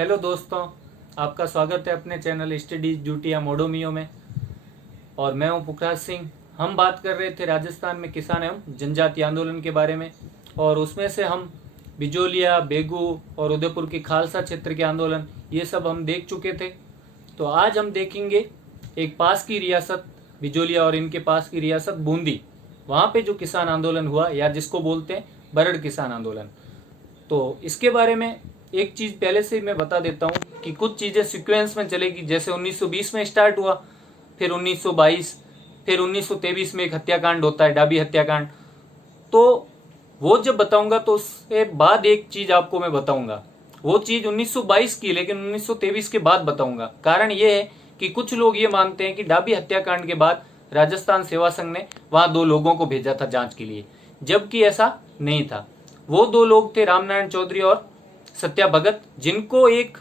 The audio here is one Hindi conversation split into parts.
हेलो दोस्तों, आपका स्वागत है अपने चैनल स्टडीज ड्यूटिया मोडोमियो में। और मैं हूं पुखराज सिंह। हम बात कर रहे थे राजस्थान में किसान एवं जनजाति आंदोलन के बारे में, और उसमें से हम बिजोलिया, बेगू और उदयपुर की खालसा क्षेत्र के आंदोलन ये सब हम देख चुके थे। तो आज हम देखेंगे एक पास की रियासत बिजोलिया और इनके पास की रियासत बूंदी, वहाँ पे जो किसान आंदोलन हुआ या जिसको बोलते हैं बरड़ किसान आंदोलन। तो इसके बारे में एक चीज पहले से ही मैं बता देता हूँ कि कुछ चीजें सीक्वेंस में चलेगी। जैसे 1920 में स्टार्ट हुआ, फिर 1922, फिर 1923 में एक हत्याकांड होता है, डाबी हत्याकांड। तो वो जब बताऊंगा तो उसके बाद एक चीज आपको मैं बताऊंगा, वो चीज 1922 की, लेकिन 1923 के बाद बताऊंगा। कारण ये है कि कुछ लोग ये मानते हैं कि डाबी हत्याकांड के बाद राजस्थान सेवा संघ ने वहां 2 लोगों को भेजा था जांच के लिए, जबकि ऐसा नहीं था। वो 2 लोग थे रामनारायण चौधरी और सत्या भगत, जिनको एक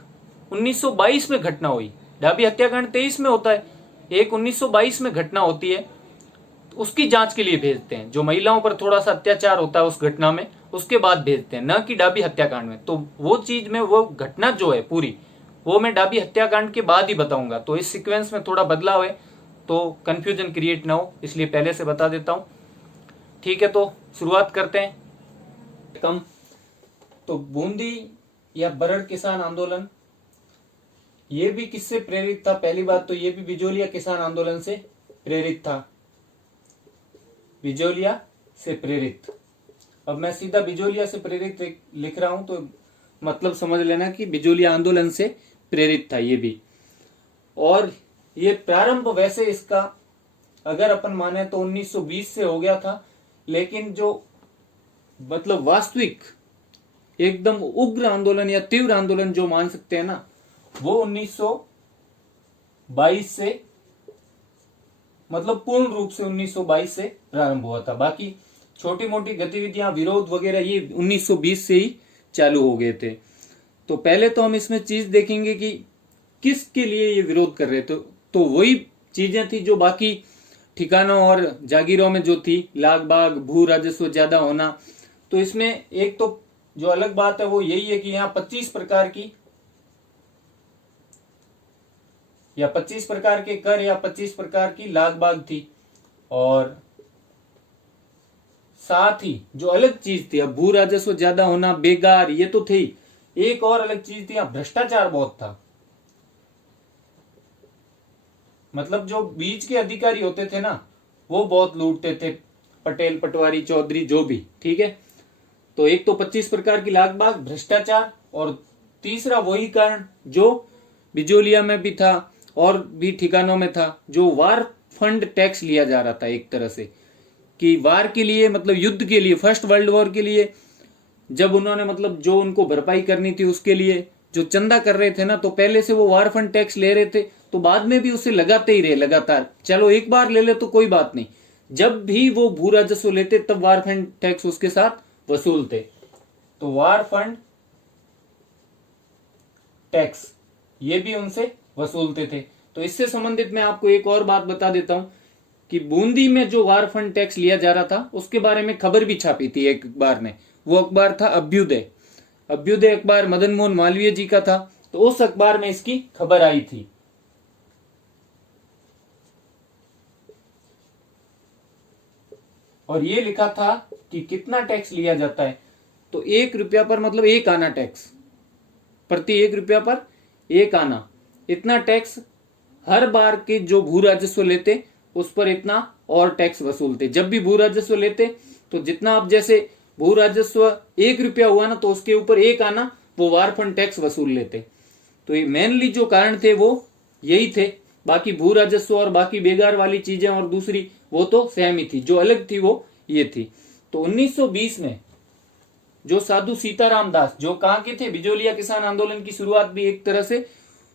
1922 में घटना हुई। डाबी हत्याकांड 23 में होता है, एक 1922 में घटना होती है, उसकी जांच के लिए भेजते हैं। जो महिलाओं पर थोड़ा सा अत्याचार होता है उस घटना में, उसके बाद भेजते हैं, न कि डाबी हत्याकांड में। तो वो चीज में, वो घटना जो है पूरी, वो मैं डाबी हत्याकांड के बाद ही बताऊंगा। तो इस सीक्वेंस में थोड़ा बदलाव है, तो कंफ्यूजन क्रिएट ना हो, इसलिए पहले से बता देता हूं। ठीक है, तो शुरुआत करते हैं। तो बूंदी या बरड़ किसान आंदोलन, ये भी किससे प्रेरित था? पहली बात तो ये भी बिजोलिया किसान आंदोलन से प्रेरित था, बिजोलिया से प्रेरित। अब मैं सीधा बिजोलिया से प्रेरित लिख रहा हूं, तो मतलब समझ लेना कि बिजोलिया आंदोलन से प्रेरित था ये भी। और ये प्रारंभ वैसे इसका अगर अपन माने तो 1920 से हो गया था, लेकिन जो मतलब वास्तविक एकदम उग्र आंदोलन या तीव्र आंदोलन जो मान सकते हैं ना, वो 1922 से, मतलब पूर्ण रूप से 1922 से प्रारंभ हुआ था। बाकी छोटी मोटी गतिविधियां, विरोध वगैरह ये 1920 से ही चालू हो गए थे। तो पहले तो हम इसमें चीज देखेंगे कि किसके लिए ये विरोध कर रहे थे। तो वही चीजें थी जो बाकी ठिकानों और जागीरों में जो थी, लाग बाग, भू राजस्व ज्यादा होना। तो इसमें एक तो जो अलग बात है वो यही है कि यहाँ 25 प्रकार की या 25 प्रकार के कर या 25 प्रकार की लाग बाग थी। और साथ ही जो अलग चीज थी, अब भू राजस्व ज्यादा होना, बेगार, ये तो थे। एक और अलग चीज थी, यहाँ भ्रष्टाचार बहुत था। मतलब जो बीच के अधिकारी होते थे ना, वो बहुत लूटते थे, पटेल, पटवारी, चौधरी, जो भी। ठीक है, तो एक तो 25 प्रकार की लाग बाग, भ्रष्टाचार, और तीसरा वही कारण जो बिजोलिया में भी था और भी ठिकानों में था, जो वार फंड टैक्स लिया जा रहा था एक तरह से, कि वार के लिए, मतलब युद्ध के लिए, फर्स्ट वर्ल्ड वॉर के लिए, जब उन्होंने मतलब जो उनको भरपाई करनी थी उसके लिए जो चंदा कर रहे थे ना, तो पहले से वो वार फंड टैक्स ले रहे थे, तो बाद में भी उसे लगाते ही रहे लगातार। चलो एक बार ले ले तो कोई बात नहीं, जब भी वो भू राजस्व लेते तब वार फंड टैक्स उसके साथ वसूलते। तो वार फंड टैक्स ये भी उनसे वसूलते थे। तो इससे संबंधित मैं आपको एक और बात बता देता हूं कि बूंदी में जो वार फंड टैक्स लिया जा रहा था उसके बारे में खबर भी छापी थी एक अखबार ने। वो अखबार था अभ्युदय। अभ्युदय अखबार मदन मोहन मालवीय जी का था, तो उस अखबार में इसकी खबर आई थी। और ये लिखा था कि कितना टैक्स लिया जाता है, तो 1 रुपया पर, मतलब 1 आना टैक्स, प्रति 1 रुपया पर 1 आना, इतना टैक्स हर बार के जो भू राजस्व लेते उस पर इतना और टैक्स वसूलते। जब भी भू राजस्व लेते तो जितना, आप जैसे भू राजस्व 1 रुपया हुआ ना, तो उसके ऊपर 1 आना वो वार फंड टैक्स वसूल लेते। तो ये मेनली जो कारण थे वो यही थे। बाकी भू राजस्व और बाकी बेगार वाली चीजें और दूसरी वो तो सेम ही थी, जो अलग थी वो ये थी। तो 1920 में जो साधु सीताराम दास, जो कहां के थे, बिजोलिया किसान आंदोलन की शुरुआत भी एक तरह से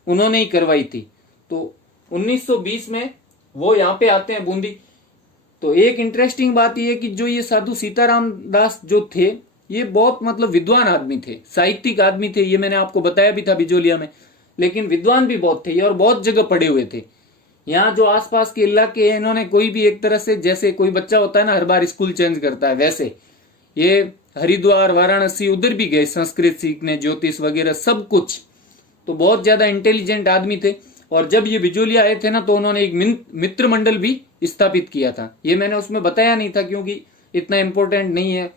उन्होंने ही करवाई थी। तो 1920 में वो यहाँ पे आते हैं बूंदी। तो एक इंटरेस्टिंग बात यह है कि जो ये साधु सीताराम दास जो थे, ये बहुत मतलब विद्वान आदमी थे, साहित्यिक आदमी थे। ये मैंने आपको बताया भी था बिजोलिया में। लेकिन विद्वान भी बहुत थे और बहुत जगह पढ़े हुए थे। यहाँ जो आसपास के इलाके हैं, इन्होंने कोई भी एक तरह से, जैसे कोई बच्चा होता है ना हर बार स्कूल चेंज करता है, वैसे ये हरिद्वार, वाराणसी, उधर भी गए संस्कृत सीखने, ज्योतिष वगैरह सब कुछ। तो बहुत ज्यादा इंटेलिजेंट आदमी थे। और जब ये बिजोलिया आए थे ना, तो उन्होंने एक मित्र मंडल भी स्थापित किया था। ये मैंने उसमें बताया नहीं था क्योंकि इतना इंपॉर्टेंट नहीं है,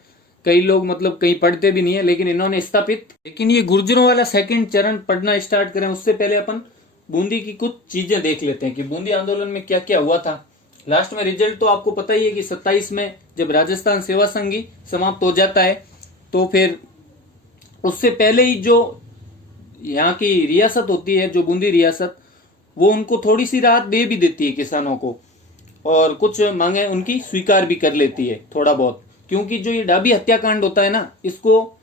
कई लोग मतलब कहीं पढ़ते भी नहीं है, लेकिन इन्होंने स्थापित। लेकिन ये गुर्जरों वाला सेकंड चरण पढ़ना स्टार्ट करें उससे पहले अपन बूंदी की कुछ चीजें देख लेते हैं कि बूंदी आंदोलन में क्या क्या हुआ था। लास्ट में रिजल्ट तो आपको पता ही है कि 27 में जब राजस्थान सेवा संघ ही समाप्त हो जाता है, तो फिर उससे पहले ही जो यहाँ की रियासत होती है, जो बूंदी रियासत, वो उनको थोड़ी सी राहत दे भी देती है किसानों को, और कुछ मांगे उनकी स्वीकार भी कर लेती है थोड़ा बहुत। क्योंकि जो ये डाबी हत्याकांड होता है ना, इसको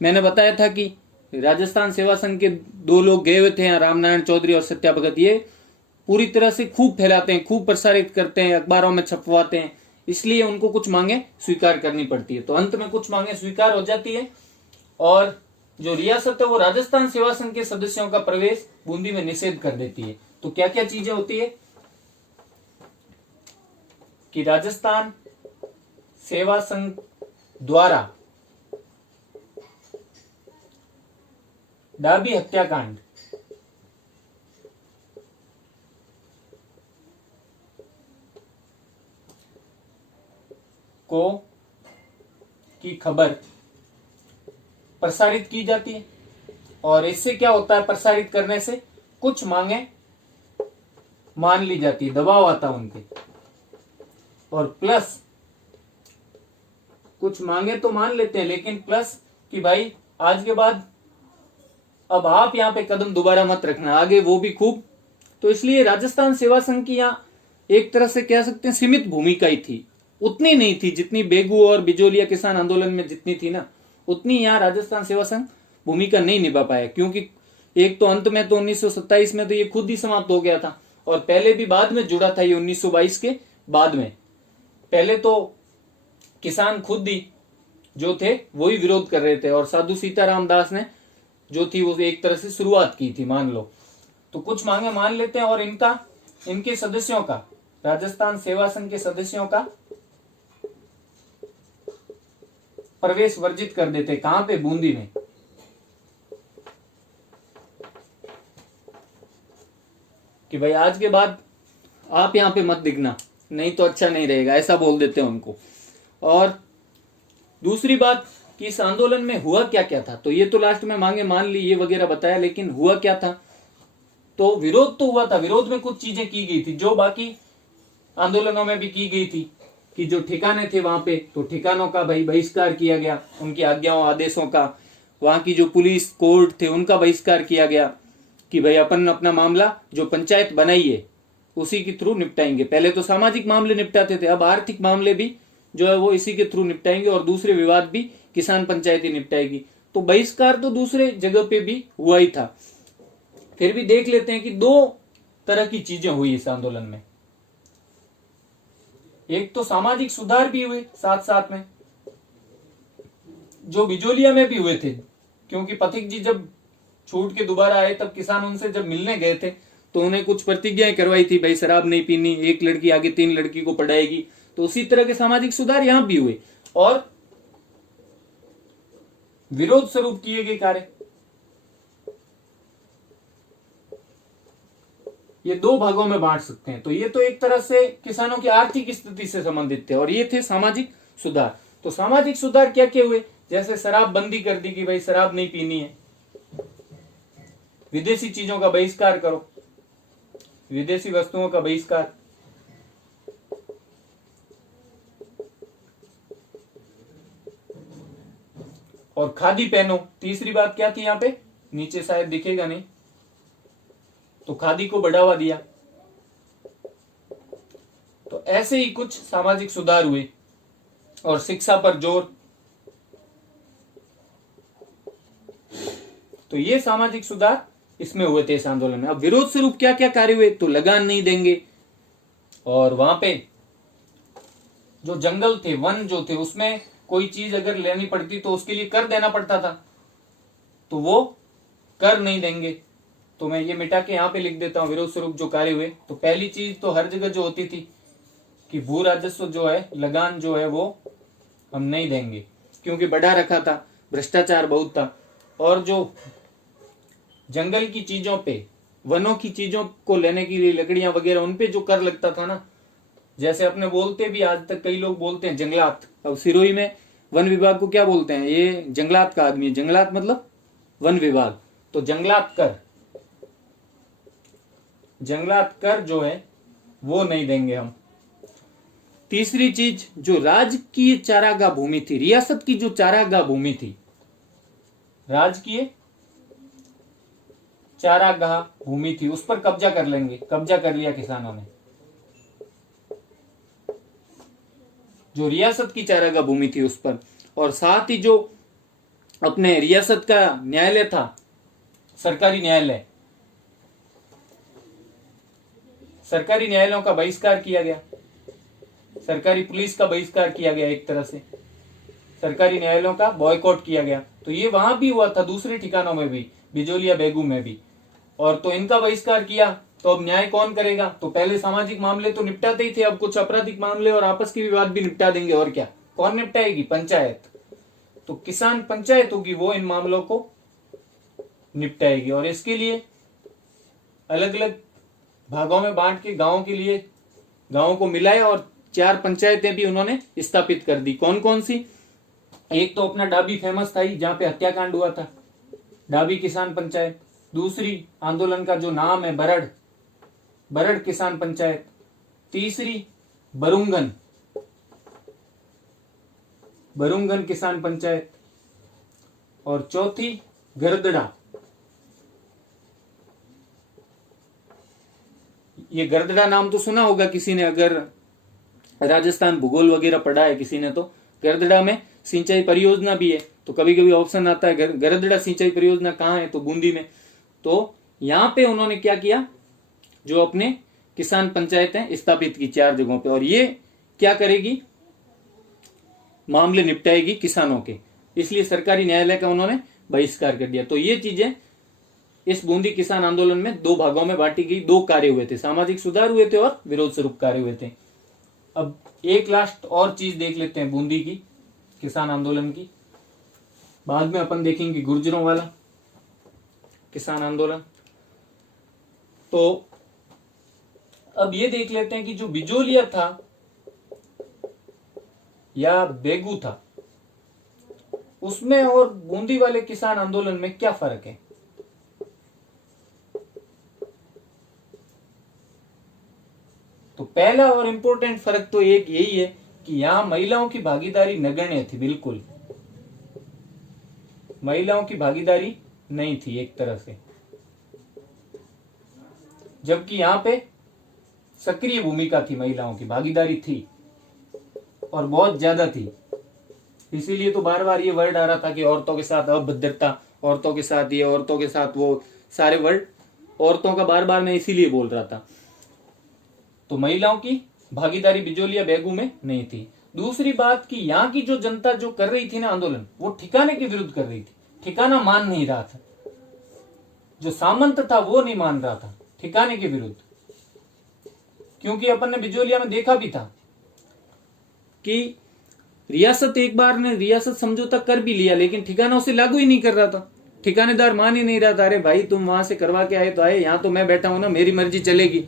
मैंने बताया था कि राजस्थान सेवा संघ के 2 लोग गए हुए थे यहाँ, रामनारायण चौधरी और सत्या भगत। ये पूरी तरह से खूब फैलाते हैं, खूब प्रसारित करते हैं, अखबारों में छपवाते हैं, इसलिए उनको कुछ मांगे स्वीकार करनी पड़ती है। तो अंत में कुछ मांगे स्वीकार हो जाती है और जो रियासत है वो राजस्थान सेवा संघ के सदस्यों का प्रवेश बूंदी में निषेध कर देती है। तो क्या क्या चीजें होती है कि राजस्थान सेवा संघ द्वारा डाबी हत्याकांड को की खबर प्रसारित की जाती है। और इससे क्या होता है, प्रसारित करने से कुछ मांगे मान ली जाती है, दबाव आता है उनके, और प्लस कुछ मांगे तो मान लेते हैं, लेकिन प्लस कि भाई आज के बाद अब आप यहाँ पे कदम दोबारा मत रखना आगे, वो भी खूब। तो इसलिए राजस्थान सेवा संघ की यहाँ एक तरह से कह सकते हैं सीमित भूमिका ही थी, उतनी नहीं थी जितनी बेगू और बिजोलिया किसान आंदोलन में जितनी थी ना, उतनी यहाँ राजस्थान सेवा संघ भूमिका नहीं निभा पाया। क्योंकि एक तो अंत में तो 1927 में तो ये खुद ही समाप्त हो गया था, और पहले भी बाद में जुड़ा था ये 1922 के बाद में। पहले तो किसान खुद ही जो थे वो ही विरोध कर रहे थे, और साधु सीताराम दास ने जो थी वो एक तरह से शुरुआत की थी, मान लो। तो कुछ मांगे मान लेते हैं और इनके सदस्यों का, राजस्थान सेवा संघ के सदस्यों का प्रवेश वर्जित कर देते। कहां पे? बूंदी में। कि भाई आज के बाद आप यहां पे मत दिखना, नहीं तो अच्छा नहीं रहेगा, ऐसा बोल देते हैं उनको। और दूसरी बात कि इस आंदोलन में हुआ क्या क्या था, तो ये तो लास्ट में मांगे मान ली ये वगैरह बताया, लेकिन हुआ क्या था? तो विरोध तो हुआ था, विरोध में कुछ चीजें की गई थी जो बाकी आंदोलनों में भी की गई थी, कि जो ठिकाने थे वहां पे, तो ठिकानों का भाई बहिष्कार किया गया, उनकी आज्ञाओं आदेशों का। वहां की जो पुलिस कोर्ट थे उनका बहिष्कार किया गया, कि भाई अपन अपना मामला जो पंचायत बनाई है उसी के थ्रू निपटाएंगे। पहले तो सामाजिक मामले निपटाते थे, अब आर्थिक मामले भी जो है वो इसी के थ्रू निपटाएंगे, और दूसरे विवाद भी किसान पंचायती निपटाएगी। तो बहिष्कार तो दूसरे जगह पे भी हुआ ही था। फिर भी देख लेते हैं कि 2 तरह की चीजें हुई इस आंदोलन में। एक तो सामाजिक सुधार भी हुए साथ साथ में, जो बिजोलिया में भी हुए थे, क्योंकि पथिक जी जब छूट के दोबारा आए तब किसान उनसे जब मिलने गए थे तो उन्हें कुछ प्रतिज्ञाएं करवाई थी, भाई शराब नहीं पीनी, 1 लड़की आगे 3 लड़की को पढ़ाएगी। तो उसी तरह के सामाजिक सुधार यहां भी हुए, और विरोध स्वरूप किए गए कार्य। ये 2 भागों में बांट सकते हैं। तो ये तो एक तरह से किसानों की आर्थिक स्थिति से संबंधित थे, और ये थे सामाजिक सुधार। तो सामाजिक सुधार क्या क्या हुए? जैसे शराब बंदी कर दी कि भाई शराब नहीं पीनी है, विदेशी चीजों का बहिष्कार करो, विदेशी वस्तुओं का बहिष्कार, और खादी पहनो। तीसरी बात क्या थी यहाँ पे, नीचे शायद दिखेगा नहीं, तो खादी को बढ़ावा दिया। तो ऐसे ही कुछ सामाजिक सुधार हुए, और शिक्षा पर जोर। तो ये सामाजिक सुधार इसमें हुए थे इस आंदोलन में। अब विरोध स्वरूप क्या क्या कार्य हुए, तो लगान नहीं देंगे, और वहां पे जो जंगल थे, वन जो थे, उसमें कोई चीज अगर लेनी पड़ती तो उसके लिए कर देना पड़ता था, तो वो कर नहीं देंगे। तो मैं ये मिटा के यहाँ पे लिख देता हूँ विरोध स्वरूप जो कार्य हुए। तो पहली चीज तो हर जगह जो होती थी कि भू राजस्व जो है, लगान जो है, वो हम नहीं देंगे, क्योंकि बढ़ा रखा था, भ्रष्टाचार बहुत था। और जो जंगल की चीजों पे, वनों की चीजों को लेने के लिए लकड़ियां वगैरह उन पे जो कर लगता था ना, जैसे अपने बोलते भी आज तक कई लोग बोलते हैं जंगलात। अब सिरोही में वन विभाग को क्या बोलते हैं, ये जंगलात का आदमी है। जंगलात मतलब वन विभाग। तो जंगलात कर जो है वो नहीं देंगे हम। तीसरी चीज, जो राजकीय चारागाह भूमि थी, रियासत की जो चारागाह भूमि थी, राजकीय चारागाह भूमि थी, उस पर कब्जा कर लेंगे। कब्जा कर लिया किसानों ने। जो रियासत की चारागाह भूमि थी उस पर, और साथ ही जो अपने रियासत का न्यायालय था, सरकारी न्यायालय, सरकारी न्यायालयों का बहिष्कार किया गया। सरकारी पुलिस का बहिष्कार किया गया, एक तरह से सरकारी न्यायालयों का बॉयकॉट किया गया। तो ये वहां भी हुआ था, दूसरे ठिकानों में भी, बिजोलिया बेगू में भी। और तो इनका बहिष्कार किया, तो अब न्याय कौन करेगा? तो पहले सामाजिक मामले तो निपटाते ही थे, अब कुछ आपराधिक मामले और आपस की विवाद भी निपटा देंगे। और क्या, कौन निपटाएगी? पंचायत। तो किसान पंचायत होगी, वो इन मामलों को निपटाएगी। और इसके लिए अलग अलग भागों में बांट के गांवों के लिए, गांवों को मिलाया, और 4 पंचायतें भी उन्होंने स्थापित कर दी। कौन कौन सी? एक तो अपना डाबी फेमस था ही, जहां पे हत्याकांड हुआ था, डाबी किसान पंचायत। दूसरी आंदोलन का जो नाम है बरड़ किसान पंचायत। तीसरी बरुंगन किसान पंचायत। और चौथी गरदड़ा। ये गरदड़ा नाम तो सुना होगा किसी ने, अगर राजस्थान भूगोल वगैरह पढ़ा है किसी ने तो। गरदड़ा में सिंचाई परियोजना भी है, तो कभी कभी ऑप्शन आता है गरदड़ा सिंचाई परियोजना कहाँ है, तो बूंदी में। तो यहां पे उन्होंने क्या किया, जो अपने किसान पंचायतें स्थापित की 4 जगहों पे, और ये क्या करेगी? मामले निपटाएगी किसानों के। इसलिए सरकारी न्यायालय का उन्होंने बहिष्कार कर दिया। तो ये चीजें इस बूंदी किसान आंदोलन में 2 भागों में बांटी गई। 2 कार्य हुए थे, सामाजिक सुधार हुए थे और विरोध स्वरूप कार्य हुए थे। अब एक लास्ट और चीज देख लेते हैं बूंदी की किसान आंदोलन की, बाद में अपन देखेंगे गुर्जरों वाला किसान आंदोलन। तो अब ये देख लेते हैं कि जो बिजोलिया था या बेगू था, उसमें और बूंदी वाले किसान आंदोलन में क्या फर्क है। तो पहला और इंपॉर्टेंट फर्क तो एक यही है कि यहां महिलाओं की भागीदारी नगण्य थी, बिल्कुल महिलाओं की भागीदारी नहीं थी एक तरह से, जबकि यहां पे सक्रिय भूमिका थी, महिलाओं की भागीदारी थी और बहुत ज्यादा थी। इसीलिए तो बार बार ये वर्ड आ रहा था कि औरतों के साथ अभद्रता, औरतों के साथ ये, औरतों के साथ वो, सारे वर्ड औरतों का बार बार मैं इसीलिए बोल रहा था। तो महिलाओं की भागीदारी बिजोलिया बेगू में नहीं थी। दूसरी बात कि यहाँ की जो जनता जो कर रही थी ना आंदोलन, वो ठिकाने के विरुद्ध कर रही थी, ठिकाना मान नहीं रहा था। जो सामंत था वो नहीं मान रहा था ठिकाने के विरुद्ध, क्योंकि अपन ने बिजोलिया में देखा भी था कि रियासत, एक बार ने रियासत समझौता कर भी लिया, लेकिन ठिकाना उसे लागू ही नहीं कर रहा था। ठिकानेदार मान ही नहीं रहा था, अरे भाई तुम वहां से करवा के आए तो आए, यहाँ तो मैं बैठा हूं ना, मेरी मर्जी चलेगी,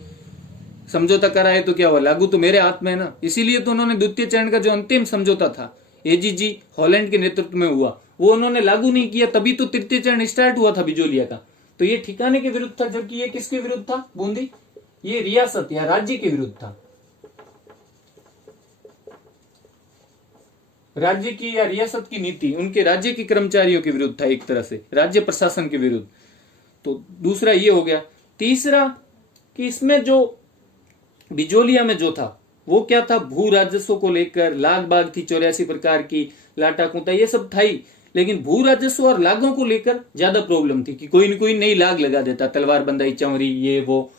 समझौता कराए तो क्या हुआ, लागू तो मेरे हाथ में है ना। इसीलिए तो उन्होंने द्वितीय चरण का जो अंतिम समझौता था एजीजी हॉलैंड के नेतृत्व में हुआ, वो उन्होंने लागू नहीं किया, तभी तो तृतीय चरण स्टार्ट हुआ था बिजोलिया का। तो ये ठिकाने के विरुद्ध था, जबकि ये किसके विरुद्ध था बूंदी? ये रियासत या राज्य के विरुद्ध था, राज्य की या रियासत की नीति उनके राज्य के कर्मचारियों के विरुद्ध था, एक तरह से राज्य प्रशासन के विरुद्ध। तो दूसरा ये हो गया। तीसरा कि इसमें जो बिजोलिया में जो था वो क्या था, भू राजस्व को लेकर लाग बाग थी 84 प्रकार की, लाटा कुंता ये सब था ही, लेकिन भू राजस्व और लागों को लेकर ज्यादा प्रॉब्लम थी कि कोई न कोई नई लाग लगा देता, तलवार बंदाई चंवरी ये वो,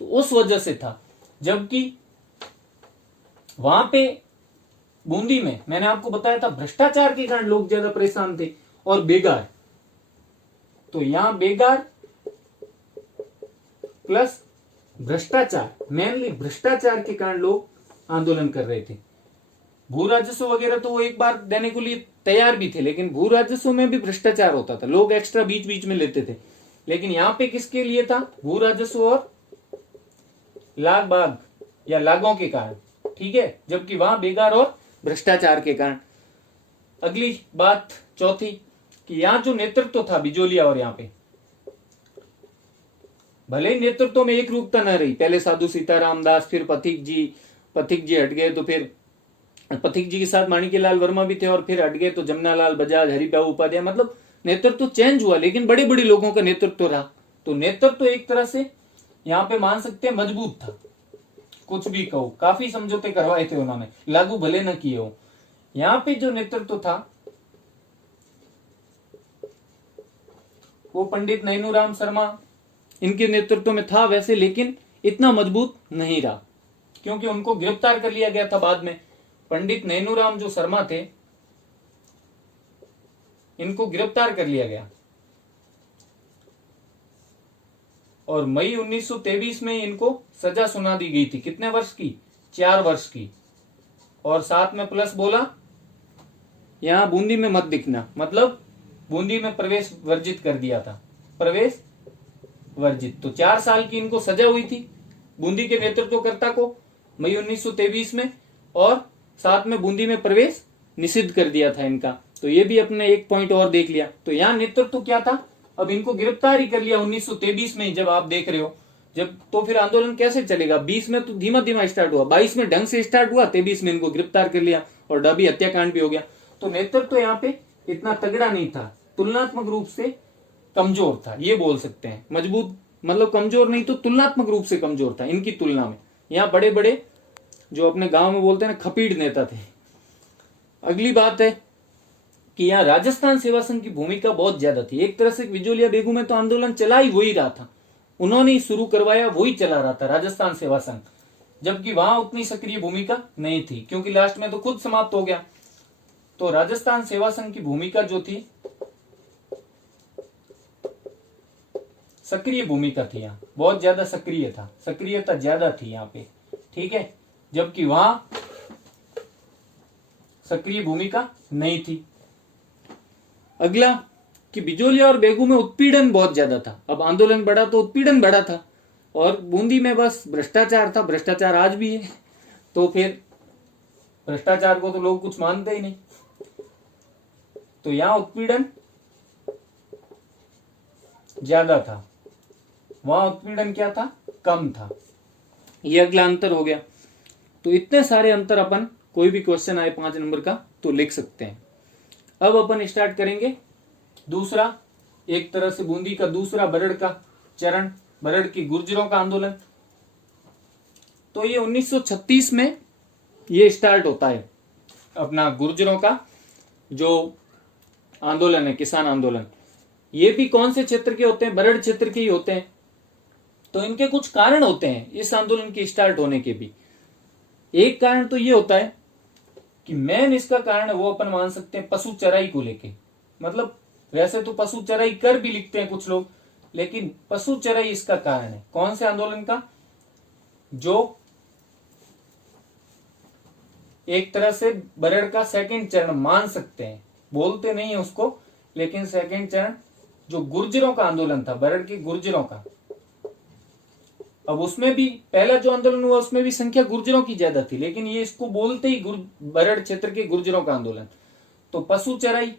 तो उस वजह से था। जबकि वहां पे बूंदी में मैंने आपको बताया था भ्रष्टाचार के कारण लोग ज्यादा परेशान थे और बेगार, तो यहां बेगार प्लस भ्रष्टाचार, मेनली भ्रष्टाचार के कारण लोग आंदोलन कर रहे थे। भू राजस्व वगैरह तो वो एक बार देने के लिए तैयार भी थे, लेकिन भू राजस्व में भी भ्रष्टाचार होता था, लोग एक्स्ट्रा बीच बीच में लेते थे। लेकिन यहाँ पे किसके लिए था? भू राजस्व और लाग बाग या लागों के कारण, ठीक है, जबकि वहां बेगार और भ्रष्टाचार के कारण। अगली बात चौथी कि यहाँ जो नेतृत्व था बिजोलिया और यहाँ पे भले ही नेतृत्व में एक रूपता न रही, पहले साधु सीताराम दास, फिर पथिक जी हट गए, तो फिर पथिक जी के साथ माणिक्यलाल वर्मा भी थे, और फिर हट गए तो जमनालाल बजाज, हरिबाबू उपाध्याय, मतलब नेतृत्व चेंज हुआ, लेकिन बड़े बड़े लोगों का नेतृत्व रहा। तो नेतृत्व एक तरह से यहाँ पे मान सकते हैं मजबूत था, कुछ भी कहो, काफी समझौते करवाए थे उन्होंने, लागू भले न किए हो। यहाँ पे जो नेतृत्व था वो पंडित नैनूराम शर्मा इनके नेतृत्व में था वैसे, लेकिन इतना मजबूत नहीं रहा, क्योंकि उनको गिरफ्तार कर लिया गया था बाद में। पंडित नैनूराम जो शर्मा थे, इनको गिरफ्तार कर लिया गया, और मई 1923 में इनको सजा सुना दी गई थी। कितने वर्ष की? 4 वर्ष की, और साथ में प्लस बोला यहां बूंदी में मत दिखना, मतलब बूंदी में प्रवेश वर्जित कर दिया था, प्रवेश वर्जित। तो 4 साल की इनको सजा हुई थी बूंदी के नेतृत्वकर्ता को मई 1923 में, और साथ में बूंदी में प्रवेश निषिद्ध कर दिया था इनका। तो ये भी अपने एक पॉइंट और देख लिया। तो यहाँ नेतृत्व क्या था? अब इनको गिरफ्तार ही कर लिया 1923 में ही, जब आप देख रहे हो, जब तो फिर आंदोलन कैसे चलेगा? 20 में तो धीमा धीमा स्टार्ट हुआ, 22 में ढंग से स्टार्ट हुआ, 23 में इनको गिरफ्तार कर लिया और डबी हत्याकांड भी हो गया। तो नेतृत्व यहाँ पे इतना तगड़ा नहीं था, तुलनात्मक रूप से कमजोर था, ये बोल सकते हैं। मजबूत मतलब कमजोर नहीं, तो तुलनात्मक रूप से कमजोर था इनकी तुलना में। यहाँ बड़े बड़े जो अपने गांव में बोलते हैं ना, खपीड़ नेता थे। अगली बात है कि यहाँ राजस्थान सेवा संघ की भूमिका बहुत ज्यादा थी। एक तरह से बिजोलिया बेगू में तो आंदोलन चला ही वही रहा था, उन्होंने ही शुरू करवाया, वही चला रहा था राजस्थान सेवा संघ, जबकि वहां उतनी सक्रिय भूमिका नहीं थी, क्योंकि लास्ट में तो खुद समाप्त हो गया। तो राजस्थान सेवा संघ की भूमिका जो थी, सक्रिय भूमिका थी, यहाँ बहुत ज्यादा सक्रिय था, सक्रियता ज्यादा थी यहाँ पे, ठीक है, जबकि वहां सक्रिय भूमिका नहीं थी। अगला कि बिजोलिया और बेगू में उत्पीड़न बहुत ज्यादा था। अब आंदोलन बढ़ा तो उत्पीड़न बढ़ा था, और बूंदी में बस भ्रष्टाचार था, भ्रष्टाचार आज भी है, तो फिर भ्रष्टाचार को तो लोग कुछ मानते ही नहीं। तो यहां उत्पीड़न ज्यादा था, वहां उत्पीड़न क्या था? कम था। ये अगला अंतर हो गया। तो इतने सारे अंतर अपन कोई भी क्वेश्चन आए 5 नंबर का तो लिख सकते हैं। अब अपन स्टार्ट करेंगे दूसरा, एक तरह से बूंदी का दूसरा बरड़ का चरण, बरड़ की गुर्जरों का आंदोलन। तो ये 1936 में ये स्टार्ट होता है अपना गुर्जरों का जो आंदोलन है, किसान आंदोलन। ये भी कौन से क्षेत्र के होते हैं? बरड़ क्षेत्र के ही होते हैं। तो इनके कुछ कारण होते हैं इस आंदोलन के स्टार्ट होने के भी। एक कारण तो ये होता है कि मेन इसका कारण वो अपन मान सकते हैं पशु चराई को लेके। मतलब वैसे तो पशु चराई कर भी लिखते हैं कुछ लोग, लेकिन पशु चराई इसका कारण है। कौन से आंदोलन का? जो एक तरह से बरड़ का सेकंड चरण मान सकते हैं, बोलते नहीं है उसको, लेकिन सेकंड चरण जो गुर्जरों का आंदोलन था, बरड़ के गुर्जरों का। अब उसमें भी पहला जो आंदोलन हुआ उसमें भी संख्या गुर्जरों की ज्यादा थी, लेकिन ये इसको बोलते ही बरड़ क्षेत्र के गुर्जरों का आंदोलन। तो पशु चराई,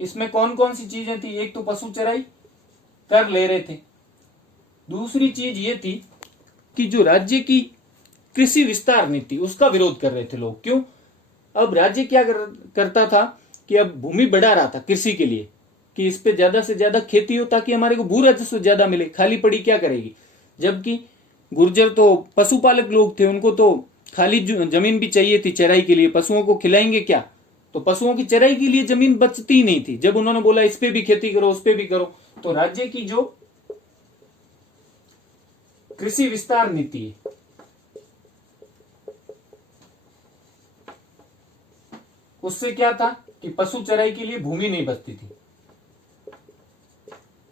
इसमें कौन कौन सी चीजें थी? एक तो पशु चराई कर ले रहे थे, दूसरी चीज ये थी कि जो राज्य की कृषि विस्तार नीति उसका विरोध कर रहे थे लोग। क्यों? अब राज्य क्या करता था कि अब भूमि बढ़ा रहा था कृषि के लिए, कि इस पे ज्यादा से ज्यादा खेती हो ताकि हमारे को भू राजस्व ज्यादा मिले, खाली पड़ी क्या करेगी। जबकि गुर्जर तो पशुपालक लोग थे, उनको तो खाली जमीन भी चाहिए थी चराई के लिए, पशुओं को खिलाएंगे क्या, तो पशुओं की चराई के लिए जमीन बचती ही नहीं थी। जब उन्होंने बोला इस पे भी खेती करो, उस पे भी करो, तो राज्य की जो कृषि विस्तार नीति है उससे क्या था कि पशु चराई के लिए भूमि नहीं बचती थी।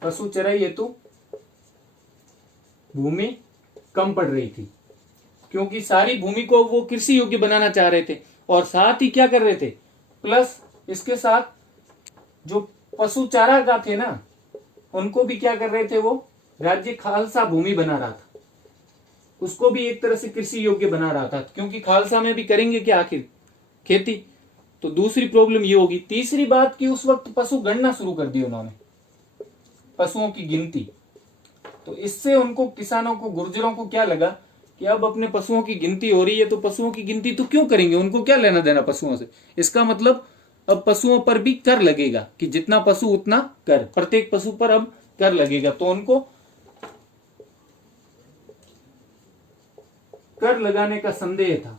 पशु चराई हेतु भूमि कम पड़ रही थी, क्योंकि सारी भूमि को वो कृषि योग्य बनाना चाह रहे थे। और साथ ही क्या कर रहे थे, प्लस इसके साथ जो पशु चारागाह थे ना, उनको भी क्या कर रहे थे, वो राज्य खालसा भूमि बना रहा था, उसको भी एक तरह से कृषि योग्य बना रहा था, क्योंकि खालसा में भी करेंगे क्या आखिर, खेती। तो दूसरी प्रॉब्लम ये होगी। तीसरी बात कि उस वक्त पशु गणना शुरू कर दी उन्होंने, पशुओं की गिनती। तो इससे उनको, किसानों को, गुर्जरों को क्या लगा कि अब अपने पशुओं की गिनती हो रही है, तो पशुओं की गिनती तो क्यों करेंगे, उनको क्या लेना देना पशुओं से। इसका मतलब अब पशुओं पर भी कर लगेगा, कि जितना पशु उतना कर, प्रत्येक पशु पर अब कर लगेगा। तो उनको कर लगाने का संदेह था,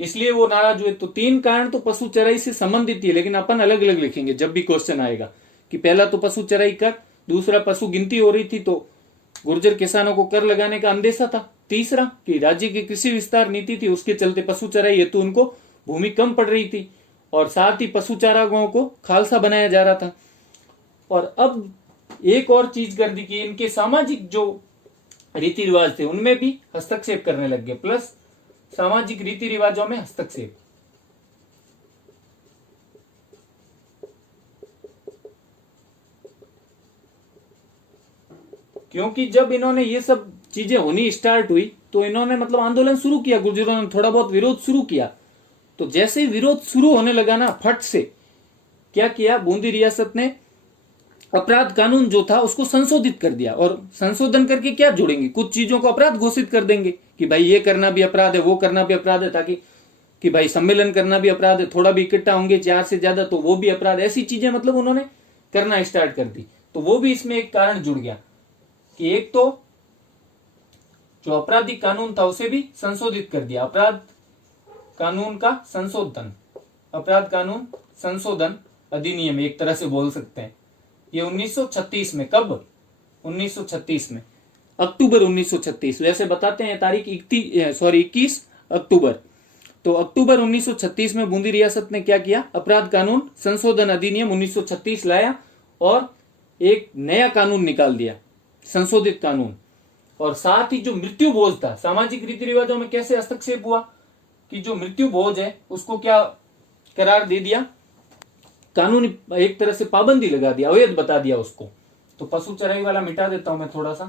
इसलिए वो नाराज हुए। तो 3 कारण तो पशु चराई से संबंधित है, लेकिन अपन अलग अलग लिखेंगे जब भी क्वेश्चन आएगा, कि पहला तो पशु चराई कर, दूसरा पशु गिनती हो रही थी तो गुर्जर किसानों को कर लगाने का अंदेशा था, तीसरा कि राज्य की कृषि विस्तार नीति थी, उसके चलते पशु चराई हेतु उनको भूमि कम पड़ रही थी, और साथ ही पशु चारागाहों को खालसा बनाया जा रहा था। और अब एक और चीज कर दी कि इनके सामाजिक जो रीति रिवाज थे उनमें भी हस्तक्षेप करने लग गए, प्लस सामाजिक रीति रिवाजों में हस्तक्षेप। क्योंकि जब इन्होंने ये सब चीजें होनी स्टार्ट हुई तो इन्होंने मतलब आंदोलन शुरू किया, गुर्जरों ने थोड़ा बहुत विरोध शुरू किया। तो जैसे ही विरोध शुरू होने लगा ना, फट से क्या किया, बूंदी रियासत ने अपराध कानून जो था उसको संशोधित कर दिया। और संशोधन करके क्या जोड़ेंगे, कुछ चीजों को अपराध घोषित कर देंगे कि भाई ये करना भी अपराध है, वो करना भी अपराध है, ताकि कि भाई सम्मेलन करना भी अपराध है, थोड़ा भी इकट्ठा होंगे 4 से ज्यादा तो वो भी अपराध, ऐसी चीजें मतलब उन्होंने करना स्टार्ट कर दी। तो वो भी इसमें एक कारण जुड़ गया कि एक तो जो आपराधिक कानून था उसे भी संशोधित कर दिया, अपराध कानून का संशोधन, अपराध कानून संशोधन अधिनियम एक तरह से बोल सकते हैं। ये 1936 में, कब, 1936 में, अक्टूबर 1936, वैसे बताते हैं तारीख 21 अक्टूबर। तो अक्टूबर 1936 में बूंदी रियासत ने क्या किया, अपराध कानून संशोधन अधिनियम 1936 लाया और एक नया कानून निकाल दिया, संशोधित कानून। और साथ ही जो मृत्यु भोज था, सामाजिक रीति रिवाजों में कैसे हस्तक्षेप हुआ कि जो मृत्यु भोज है उसको क्या करार दे दिया, कानूनी एक तरह से पाबंदी लगा दिया, अवैध बता दिया उसको। तो पशु चराई वाला मिटा देता हूं मैं थोड़ा सा,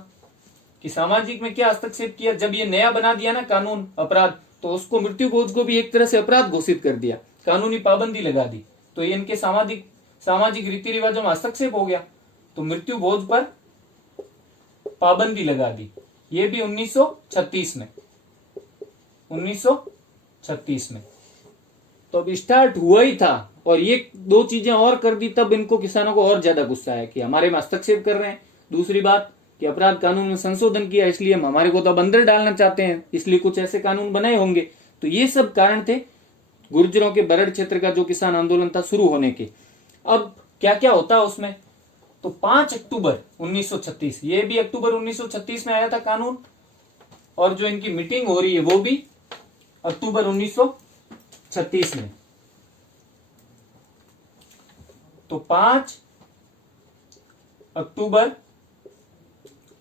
कि सामाजिक में क्या हस्तक्षेप किया, जब ये नया बना दिया ना कानून अपराध, तो उसको मृत्यु भोज को भी एक तरह से अपराध घोषित कर दिया, कानूनी पाबंदी लगा दी। तो ये इनके सामाजिक रीति रिवाजों में हस्तक्षेप हो गया, तो मृत्यु भोज पर पाबंदी लगा दी। ये भी 1936 में, 1936 में। तो अब स्टार्ट हुआ ही था, और ये 2 चीजें और कर दी, तब इनको, किसानों को और ज्यादा गुस्सा आया कि हमारे में हस्तक्षेप कर रहे हैं। दूसरी बात कि अपराध कानून में संशोधन किया, इसलिए हम, हमारे को तो अब अंदर डालना चाहते हैं, इसलिए कुछ ऐसे कानून बनाए होंगे। तो ये सब कारण थे गुर्जरों के बरड़ क्षेत्र का जो किसान आंदोलन था शुरू होने के। अब क्या क्या होता है उसमें, तो 5 अक्टूबर 1936, ये भी अक्टूबर 1936 में आया था कानून, और जो इनकी मीटिंग हो रही है वो भी अक्टूबर 1936 में। तो 5 अक्टूबर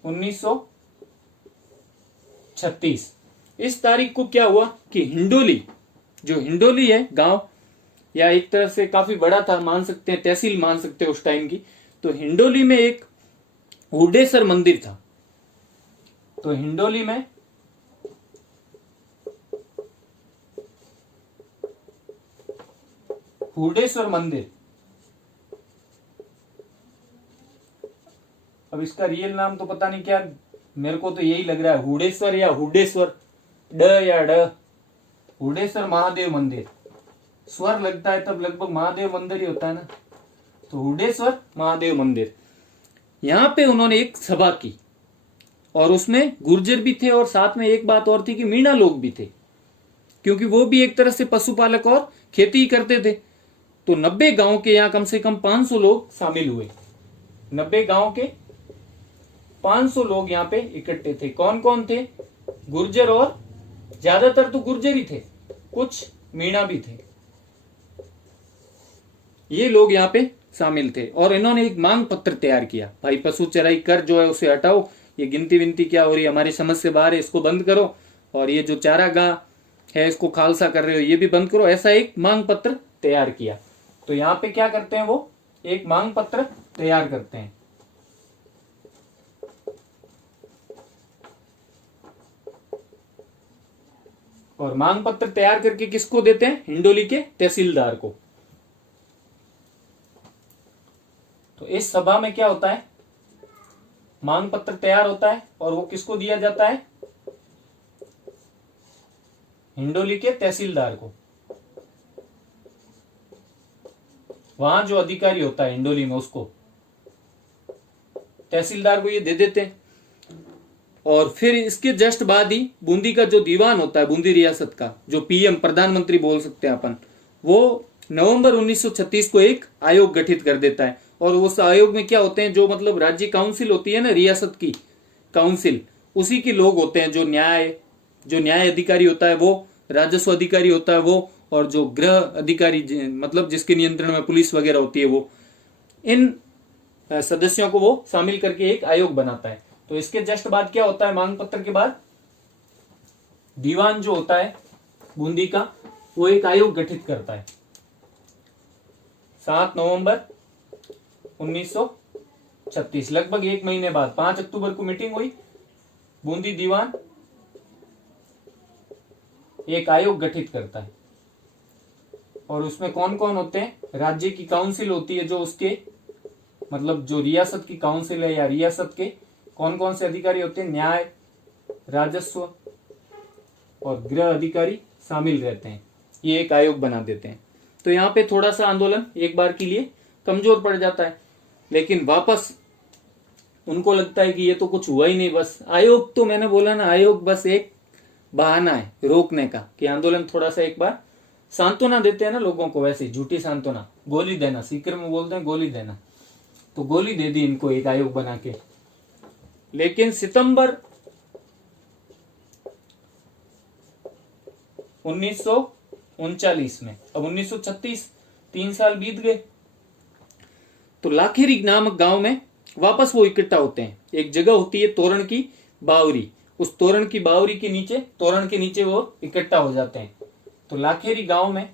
1936, इस तारीख को क्या हुआ कि हिंडोली, जो हिंडोली है गांव, या एक तरह से काफी बड़ा था, मान सकते हैं तहसील मान सकते हैं उस टाइम की। तो हिंडोली में एक हुडेसर मंदिर था। तो हिंडोली में हुडेश्वर मंदिर, अब इसका रियल नाम तो पता नहीं क्या, मेरे को तो यही लग रहा है हुडेश्वर या हुडेश्वर, ड या ड, हुडेश्वर महादेव मंदिर, स्वर लगता है तब लगभग महादेव मंदिर ही होता है ना। तो हुडेश्वर महादेव मंदिर, यहां पे उन्होंने एक सभा की, और उसमें गुर्जर भी थे, और साथ में एक बात और थी कि मीणा लोग भी थे, क्योंकि वो भी एक तरह से पशुपालक और खेती करते थे। तो 90 गांव के यहाँ कम से कम 500 लोग शामिल हुए, 90 गांव के 500 लोग यहाँ पे इकट्ठे थे। कौन कौन थे, गुर्जर, और ज्यादातर तो गुर्जर ही थे, कुछ मीणा भी थे, ये लोग यहाँ पे शामिल थे। और इन्होंने एक मांग पत्र तैयार किया, भाई पशु चराई कर जो है उसे हटाओ, ये गिनती विनती क्या हो रही है, हमारी समझ से बाहर है, इसको बंद करो, और ये जो चारागाह है इसको खालसा कर रहे हो ये भी बंद करो, ऐसा एक मांग पत्र तैयार किया। तो यहाँ पे क्या करते हैं, वो एक मांग पत्र तैयार करते हैं। और मांग पत्र तैयार करके किसको देते हैं, हिंडोली के तहसीलदार को। तो इस सभा में क्या होता है, मांग पत्र तैयार होता है और वो किसको दिया जाता है, हिंडोली के तहसीलदार को। वहां जो अधिकारी होता है हिंडोली में, उसको तहसीलदार को ये दे देते हैं। और फिर इसके जस्ट बाद ही बूंदी का जो दीवान होता है, बूंदी रियासत का जो पीएम प्रधानमंत्री बोल सकते हैं अपन, वो नवंबर 1936 को एक आयोग गठित कर देता है। और उस आयोग में क्या होते हैं, जो मतलब राज्य काउंसिल होती है ना, रियासत की काउंसिल, उसी के लोग होते हैं। जो न्याय अधिकारी होता है वो, राजस्व अधिकारी होता है वो, और जो गृह अधिकारी मतलब जिसके नियंत्रण में पुलिस वगैरह होती है वो, इन सदस्यों को वो शामिल करके एक आयोग बनाता है। तो इसके जस्ट बाद क्या होता है, मांग पत्र के बाद दीवान जो होता है बूंदी का, वो एक आयोग गठित करता है। 7 नवंबर 1936, लगभग एक महीने बाद 5 अक्टूबर को मीटिंग हुई। बूंदी दीवान एक आयोग गठित करता है और उसमें कौन कौन होते हैं, राज्य की काउंसिल होती है, जो उसके मतलब जो रियासत की काउंसिल है या रियासत के कौन कौन से अधिकारी होते हैं, न्याय, राजस्व और गृह अधिकारी शामिल रहते हैं। ये एक आयोग बना देते हैं। तो यहाँ पे थोड़ा सा आंदोलन एक बार के लिए कमजोर पड़ जाता है, लेकिन वापस उनको लगता है कि ये तो कुछ हुआ ही नहीं, बस आयोग, तो मैंने बोला ना, आयोग बस एक बहाना है रोकने का, कि आंदोलन थोड़ा सा एक बार सांत्वना देते हैं ना लोगों को, वैसे झूठी सांत्वना, गोली देना, सीकर में बोलते हैं गोली देना, तो गोली दे दी इनको एक आयोग बना के। लेकिन सितंबर 1939 में, अब 1936, 3 साल बीत गए, तो लाखेरी नामक गांव में वापस वो इकट्ठा होते हैं। एक जगह होती है तोरण की बावरी, उस तोरण की बावरी के नीचे, तोरण के नीचे वो इकट्ठा हो जाते हैं। तो लाखेरी गांव में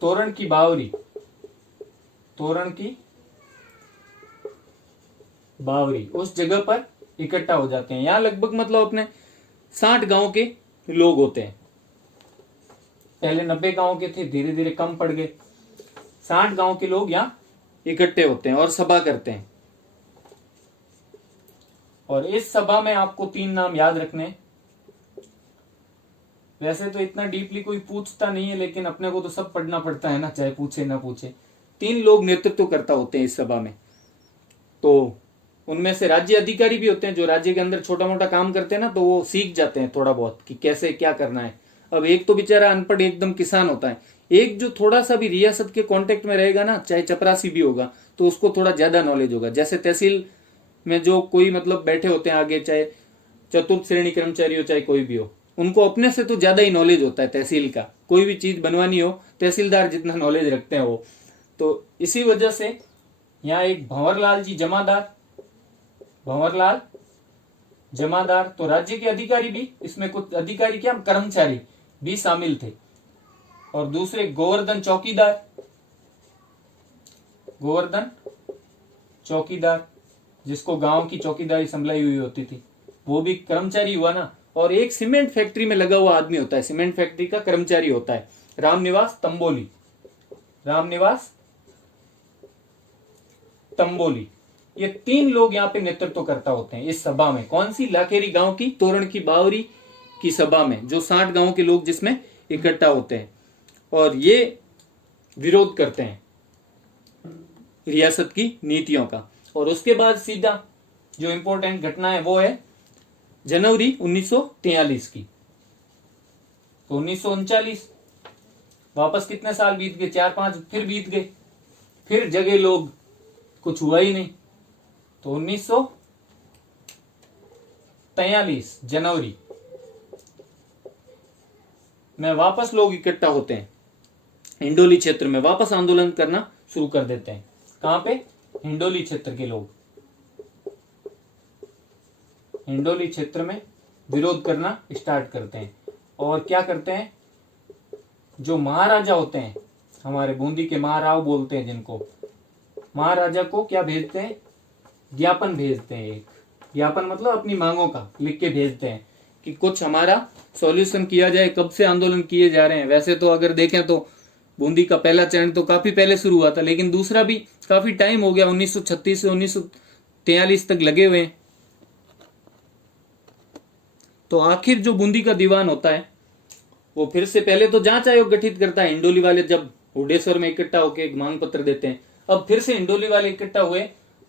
तोरण की बावरी, तोरण की बावरी, उस जगह पर इकट्ठा हो जाते हैं। यहां लगभग मतलब अपने 60 गांव के लोग होते हैं। पहले 90 गांव के थे, धीरे धीरे कम पड़ गए। 60 गांव के लोग यहाँ इकट्ठे होते हैं और सभा करते हैं। और इस सभा में आपको 3 नाम याद रखने। वैसे तो इतना डीपली कोई पूछता नहीं है, लेकिन अपने को तो सब पढ़ना पड़ता है ना, चाहे पूछे ना पूछे। 3 लोग नेतृत्व करता होते हैं इस सभा में। तो उनमें से राज्य अधिकारी भी होते हैं, जो राज्य के अंदर छोटा मोटा काम करते हैं ना, तो वो सीख जाते हैं थोड़ा बहुत कि कैसे क्या करना है। अब एक तो बेचारा अनपढ़ एकदम किसान होता है, एक जो थोड़ा सा भी रियासत के कांटेक्ट में रहेगा ना, चाहे चपरासी भी होगा, तो उसको थोड़ा ज्यादा नॉलेज होगा। जैसे तहसील में जो कोई मतलब बैठे होते हैं आगे, चाहे चतुर्थ श्रेणी कर्मचारी हो चाहे कोई भी हो, उनको अपने से तो ज्यादा ही नॉलेज होता है तहसील का। कोई भी चीज बनवानी हो, तहसीलदार जितना नॉलेज रखते हैं वो। तो इसी वजह से यहाँ एक भंवरलाल जी जमादार, भंवरलाल जमादार, तो राज्य के अधिकारी भी, इसमें कुछ अधिकारी क्या कर्मचारी भी शामिल थे। और दूसरे गोवर्धन चौकीदार, गोवर्धन चौकीदार, जिसको गांव की चौकीदारी संभलाई हुई होती थी, वो भी कर्मचारी हुआ ना। और एक सीमेंट फैक्ट्री में लगा हुआ आदमी होता है, सीमेंट फैक्ट्री का कर्मचारी होता है, रामनिवास तंबोली, रामनिवास तंबोली। ये 3 लोग यहाँ पे नेतृत्व करता होते हैं इस सभा में। कौन सी, लाखेरी गांव की तोरण की बावरी की सभा में, जो 60 गांव के लोग जिसमें इकट्ठा होते हैं। और ये विरोध करते हैं रियासत की नीतियों का। और उसके बाद सीधा जो इंपॉर्टेंट घटना है वो है जनवरी 1943 की। तो 1939, वापस कितने साल बीत गए, 4-5 फिर बीत गए, फिर जगह लोग, कुछ हुआ ही नहीं। तो 1943 जनवरी में वापस लोग इकट्ठा होते हैं हिंडोली क्षेत्र में, वापस आंदोलन करना शुरू कर देते हैं। कहां पे, हिंडोली क्षेत्र के लोग हिंडोली क्षेत्र में विरोध करना स्टार्ट करते हैं। और क्या करते हैं, जो महाराजा होते हैं, हमारे बूंदी के महाराव बोलते हैं जिनको, महाराजा को क्या भेजते हैं, ज्ञापन भेजते हैं। एक ज्ञापन मतलब अपनी मांगों का लिख के भेजते हैं कि कुछ हमारा सॉल्यूशन किया जाए। कब से आंदोलन किए जा रहे हैं, वैसे तो अगर देखें तो बूंदी का पहला चरण तो काफी पहले शुरू हुआ था, लेकिन दूसरा भी काफी टाइम हो गया, 1936 से 1943 तक लगे हुए हैं। तो आखिर जो बूंदी का दीवान होता है वो फिर से पहले तो जांच आयोग गठित करता है। इंडोली वाले जब हुडेश्वर में इकट्ठा होकर एक मांग पत्र देते हैं, अब फिर से इंडोली वाले इकट्ठा हुए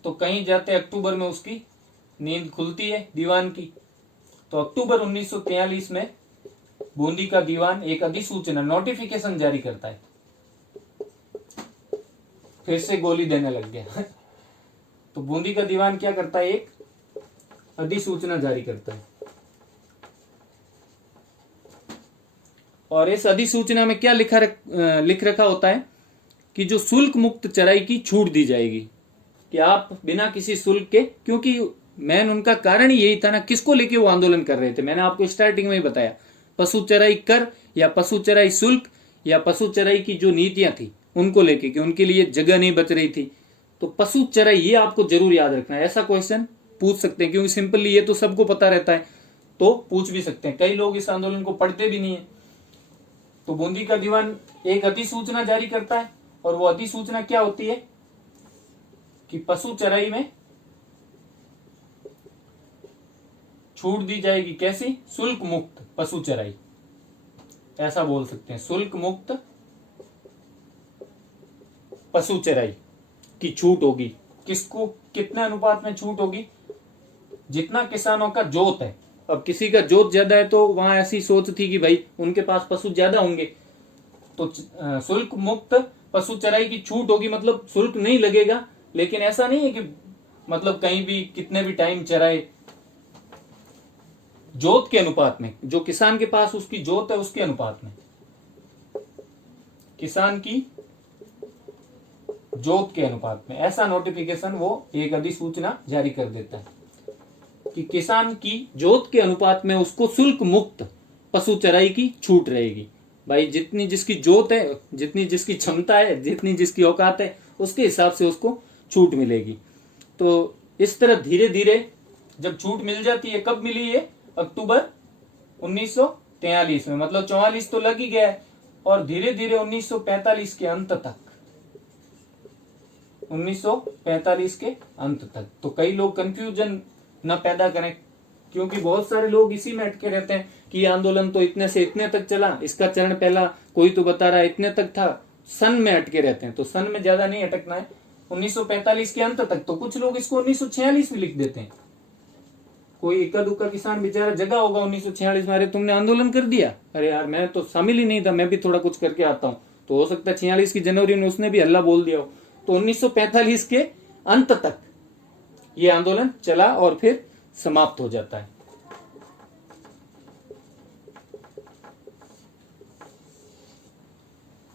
तो कहीं जाते अक्टूबर में उसकी नींद खुलती है दीवान की। तो अक्टूबर 1943 में बूंदी का दीवान एक अधिसूचना नोटिफिकेशन जारी करता है, फिर से गोली देने लग गया। तो बूंदी का दीवान क्या करता है, एक अधिसूचना जारी करता है। और इस अधिसूचना में क्या लिख रखा होता है कि जो शुल्क मुक्त चराई की छूट दी जाएगी, कि आप बिना किसी शुल्क के, क्योंकि मेन उनका कारण ही यही था ना, किसको लेके वो आंदोलन कर रहे थे। मैंने आपको स्टार्टिंग में ही बताया, पशु चराई कर या पशु चराई शुल्क या पशु चराई की जो नीतियां थी उनको लेके, कि उनके लिए जगह नहीं बच रही थी। तो पशु चराई, ये आपको जरूर याद रखना है। ऐसा क्वेश्चन पूछ सकते हैं, क्योंकि सिंपली ये तो सबको पता रहता है, तो पूछ भी सकते हैं। कई लोग इस आंदोलन को पढ़ते भी नहीं है। तो बूंदी का दीवान एक अधिसूचना जारी करता है, और वो अधिसूचना क्या होती है कि पशु चराई में छूट दी जाएगी। कैसी? शुल्क मुक्त पशु चराई, ऐसा बोल सकते हैं। शुल्क मुक्त पशु चराई की छूट होगी। किसको, कितने अनुपात में छूट होगी? जितना किसानों का जोत है। अब किसी का जोत ज्यादा है तो वहां ऐसी सोच थी कि भाई उनके पास पशु ज्यादा होंगे, तो शुल्क मुक्त पशु चराई की छूट होगी, मतलब शुल्क नहीं लगेगा। लेकिन ऐसा नहीं है कि मतलब कहीं भी कितने भी टाइम चराए, जोत के अनुपात में, जो किसान के पास उसकी जोत है उसके अनुपात में, किसान की जोत के अनुपात में। ऐसा नोटिफिकेशन वो एक अधिसूचना जारी कर देता है कि किसान की जोत के अनुपात में उसको शुल्क मुक्त पशु चराई की छूट रहेगी। भाई जितनी जिसकी जोत है, जितनी जिसकी क्षमता है, जितनी जिसकी औकात है, उसके हिसाब से उसको छूट मिलेगी। तो इस तरह धीरे धीरे जब छूट मिल जाती है, कब मिली है? अक्टूबर 1943 में, मतलब 44 तो लग ही गया है। और धीरे धीरे 1945 के अंत तक, 1945 के अंत तक। तो कई लोग कंफ्यूजन न पैदा करें, क्योंकि बहुत सारे लोग इसी में अटके रहते हैं कि ये आंदोलन तो इतने से इतने तक चला, इसका चरण पहला कोई तो बता रहा है इतने तक था, सन में अटके रहते हैं। तो सन में ज्यादा नहीं अटकना है, 1945 के अंत तक। तो कुछ लोग इसको 1946 में लिख देते हैं। कोई इक्का दुक्का किसान बेचारा जगह होगा 1946 में, अरे तुमने आंदोलन कर दिया, अरे यार मैं तो शामिल ही नहीं था, मैं भी थोड़ा कुछ करके आता हूँ। तो हो सकता है 46 की जनवरी में उसने भी हल्ला बोल दिया हो। तो 1945 के अंत तक ये आंदोलन चला और फिर समाप्त हो जाता है।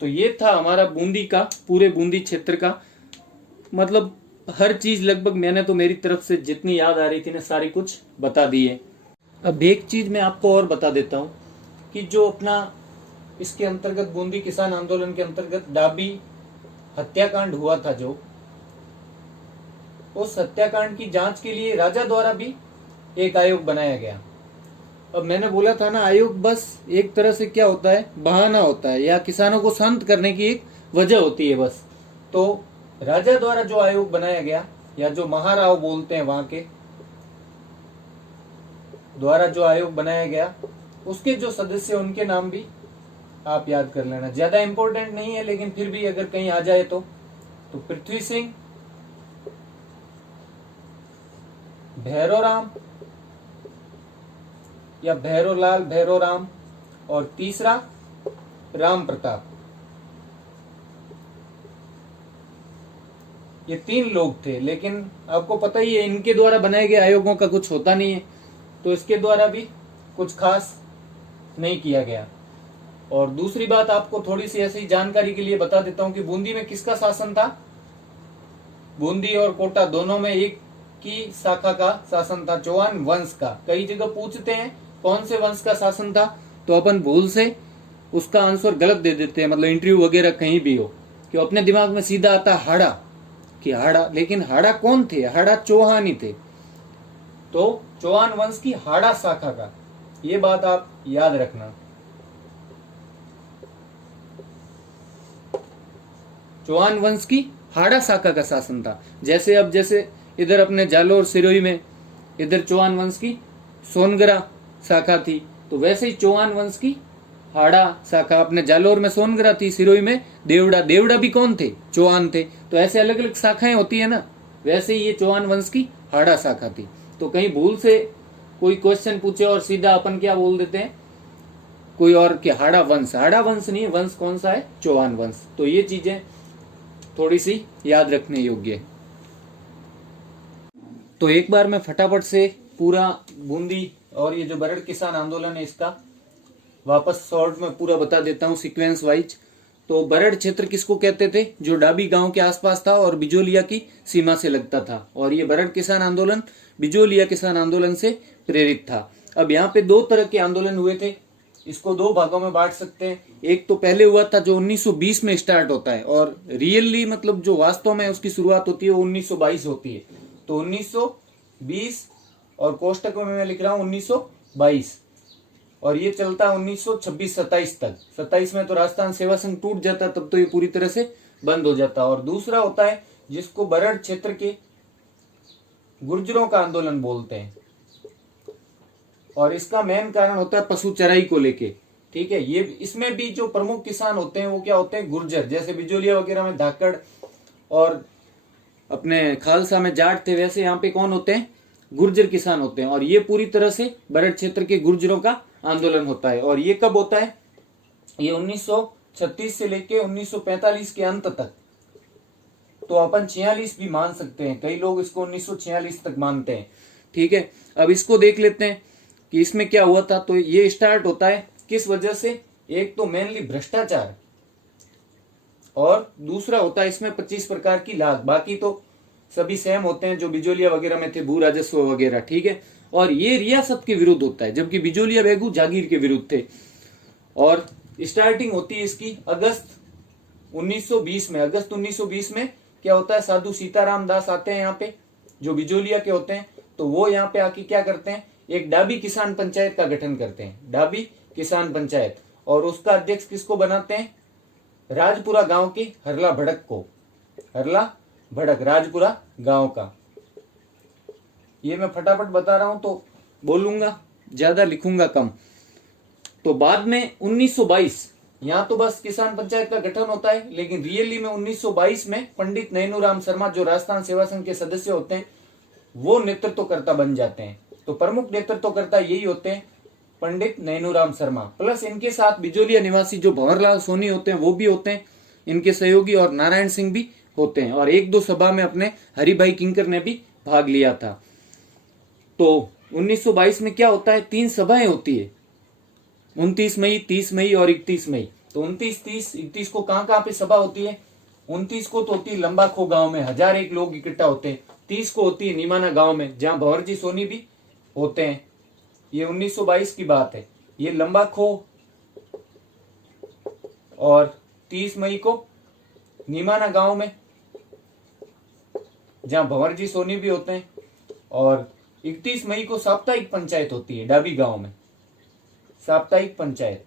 तो ये था हमारा बूंदी का, पूरे बूंदी क्षेत्र का, मतलब हर चीज लगभग मैंने तो मेरी तरफ से जितनी याद आ रही थी ना सारी कुछ बता दी है। अब एक चीज मैं आपको और बता देता हूं कि जो अपना इसके अंतर्गत बूंदी किसान आंदोलन के अंतर्गत डाबी हत्याकांड हुआ था, जो उस हत्याकांड की जांच के लिए राजा द्वारा भी एक आयोग बनाया गया। अब मैंने बोला था ना, आयोग बस एक तरह से क्या होता है, बहाना होता है, या किसानों को शांत करने की एक वजह होती है बस। तो राजा द्वारा जो आयोग बनाया गया, या जो महाराव बोलते हैं वहां के द्वारा जो आयोग बनाया गया, उसके जो सदस्य उनके नाम भी आप याद कर लेना। ज्यादा इंपॉर्टेंट नहीं है, लेकिन फिर भी अगर कहीं आ जाए तो पृथ्वी सिंह, भैरोराम या भैरोलाल, भैरोराम, और तीसरा राम प्रताप। ये तीन लोग थे, लेकिन आपको पता ही है इनके द्वारा बनाए गए आयोगों का कुछ होता नहीं है, तो इसके द्वारा भी कुछ खास नहीं किया गया। और दूसरी बात आपको थोड़ी सी ऐसी जानकारी के लिए बता देता हूं कि बूंदी में किसका शासन था। बूंदी और कोटा दोनों में एक की शाखा का शासन था, चौहान वंश का। कई जगह पूछते हैं कौन से वंश का शासन था, तो अपन भूल से उसका आंसर गलत दे देते हैं, मतलब इंटरव्यू वगैरह कहीं भी हो, कि अपने दिमाग में सीधा आता है हाड़ा, कि हाड़ा, लेकिन हाड़ा कौन थे? हाड़ा चौहान ही थे। तो चौहान वंश की हाड़ा शाखा का, ये बात आप याद रखना। चौहान वंश की हाड़ा शाखा का शासन था। जैसे अब जैसे इधर अपने जालोर सिरोही में इधर चौहान वंश की सोनगरा शाखा थी, तो वैसे ही चौहान वंश की हाड़ा शाखा, अपने जालोर में सोनगरा थी, सिरोही में देवड़ा। देवड़ा भी कौन थे? चौहान थे। तो ऐसे अलग अलग शाखाएं होती है ना, वैसे ही ये चौहान वंश की हाड़ा शाखा थी। तो कहीं भूल से कोई क्वेश्चन पूछे और सीधा अपन क्या बोल देते हैं, कोई और, कि हाड़ा वंश। हाड़ा वंश नहीं, वंश कौन सा है? चौहान वंश। तो ये चीजें थोड़ी सी याद रखने योग्य है। तो एक बार मैं फटाफट से पूरा बूंदी और ये जो बरड़ किसान आंदोलन है इसका वापस शॉर्ट में पूरा बता देता हूँ सीक्वेंस वाइज। तो बरड़ क्षेत्र किसको कहते थे? जो डाबी गांव के आसपास था और बिजोलिया की सीमा से लगता था। और ये बरड़ किसान आंदोलन बिजोलिया किसान आंदोलन से प्रेरित था। अब यहाँ पे दो तरह के आंदोलन हुए थे, इसको दो भागों में बांट सकते हैं। एक तो पहले हुआ था जो 1920 में स्टार्ट होता है, और रियली मतलब जो वास्तव में उसकी शुरुआत होती है वो 1922 होती है। तो 1920 और कोष्टक में मैं लिख रहा हूँ 1922, और ये चलता है 1926-27 तक। 27 में तो राजस्थान सेवा संघ टूट जाता, तब तो ये पूरी तरह से बंद हो जाता। और दूसरा होता है जिसको बरड़ क्षेत्र के गुर्जरों का आंदोलन बोलते हैं, और इसका मेन कारण होता है पशु चराई को लेके। ठीक है, ये इसमें भी जो प्रमुख किसान होते हैं वो क्या होते हैं? गुर्जर। जैसे बिजोलिया वगैरह में धाकड़ और अपने खालसा में जाट थे, वैसे यहाँ पे कौन होते हैं? गुर्जर किसान होते हैं। और ये पूरी तरह से बरड़ क्षेत्र के गुर्जरों का आंदोलन होता है। और ये कब होता है? ये 1936 से लेके 1945 के अंत तक, तो अपन 46 भी मान सकते हैं, कई लोग इसको 1946 तक मानते हैं। ठीक है, अब इसको देख लेते हैं कि इसमें क्या हुआ था। तो ये स्टार्ट होता है किस वजह से? एक तो मेनली भ्रष्टाचार, और दूसरा होता है इसमें 25 प्रकार की लाग। बाकी तो सभी सेम होते हैं जो बिजोलिया वगैरह में थे, भू राजस्व वगैरह। ठीक है, और ये रियासत के विरुद्ध होता है, जबकि बिजोलिया बेगू जागीर के विरुद्ध थे। और स्टार्टिंग होती है इसकी अगस्त 1920 में। अगस्त 1920 में क्या होता है? साधु सीताराम दास आते हैं यहाँ पे, जो बिजोलिया के होते हैं। तो वो यहाँ पे आके क्या करते हैं? एक डाबी किसान पंचायत का गठन करते हैं, डाबी किसान पंचायत। और उसका अध्यक्ष किसको बनाते हैं? राजपुरा गांव के हरला भड़क को। हरला भड़क राजपुरा गांव का। ये मैं फटाफट बता रहा हूं तो बोलूंगा ज्यादा, लिखूंगा कम। तो बाद में 1922, यहाँ तो बस किसान पंचायत का गठन होता है, लेकिन रियली में 1922 में पंडित नैनूराम शर्मा, जो राजस्थान सेवा संघ के सदस्य होते हैं, वो नेतृत्वकर्ता बन जाते हैं। तो प्रमुख नेतृत्वकर्ता यही होते हैं, पंडित नैनूराम शर्मा। प्लस इनके साथ बिजोलिया निवासी जो भंवरलाल सोनी होते हैं वो भी होते हैं इनके सहयोगी, और नारायण सिंह भी होते हैं। और एक दो सभा में अपने हरिभाई किंकर ने भी भाग लिया था। तो 1922 में क्या होता है? 3 सभाएं होती है, 29 मई, 30 मई और 31 मई। तो 29, 30, 31 को कहां पे सभा होती है? 29 को तो होती है लंबाखो गांव में, 1001 लोग इकट्ठा होते हैं। 30 को होती है नीमाना गांव में, जहां भंवरजी सोनी भी होते हैं। ये 1922 की बात है। ये लंबाखो, और 30 मई को नीमाना गांव में, जहां भंवरजी सोनी भी होते हैं। और 31 मई को साप्ताहिक पंचायत होती है डाबी गांव में, साप्ताहिक पंचायत।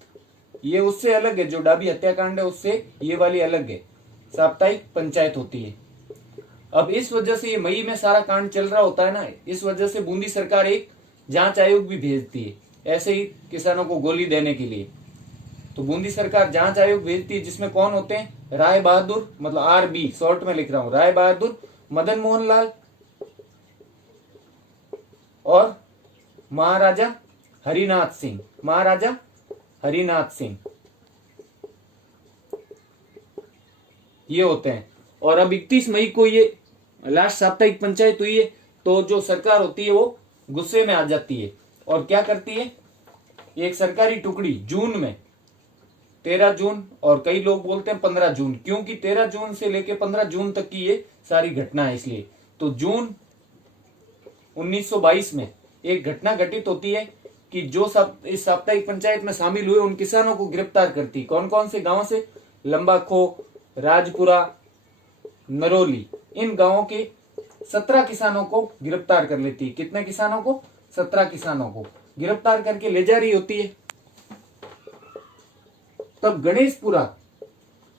ये उससे अलग है, जो डाबी हत्याकांड है उससे ये वाली अलग है, साप्ताहिक पंचायत होती है। अब इस वजह से ये मई में सारा कांड चल रहा होता है ना, इस वजह से बूंदी सरकार एक जांच आयोग भी भेजती है, ऐसे ही किसानों को गोली देने के लिए। तो बूंदी सरकार जांच आयोग भेजती है, जिसमें कौन होते हैं? राय बहादुर, मतलब RB शॉर्ट में लिख रहा हूं, राय बहादुर, मदन मोहन लाल और महाराजा हरिनाथ सिंह। महाराजा हरिनाथ सिंह ये होते हैं। और अब 31 मई को ये लास्ट साप्ताहिक पंचायत हुई है, तो जो सरकार होती है वो गुस्से में आ जाती है और क्या करती है? एक सरकारी टुकड़ी जून में, 13 जून और कई लोग बोलते हैं 15 जून, क्योंकि 13 जून से लेके 15 जून तक की ये सारी घटना है, इसलिए। तो जून 1922 में एक घटना घटित होती है कि जो सब इस साप्ताहिक पंचायत में शामिल हुए उन किसानों को गिरफ्तार करती। कौन कौन से गांव से? लंबाखो, राजपुरा, नरोली, इन गांवों के 17 किसानों को गिरफ्तार कर लेती। कितने किसानों को? 17 किसानों को गिरफ्तार करके ले जा रही होती है। तब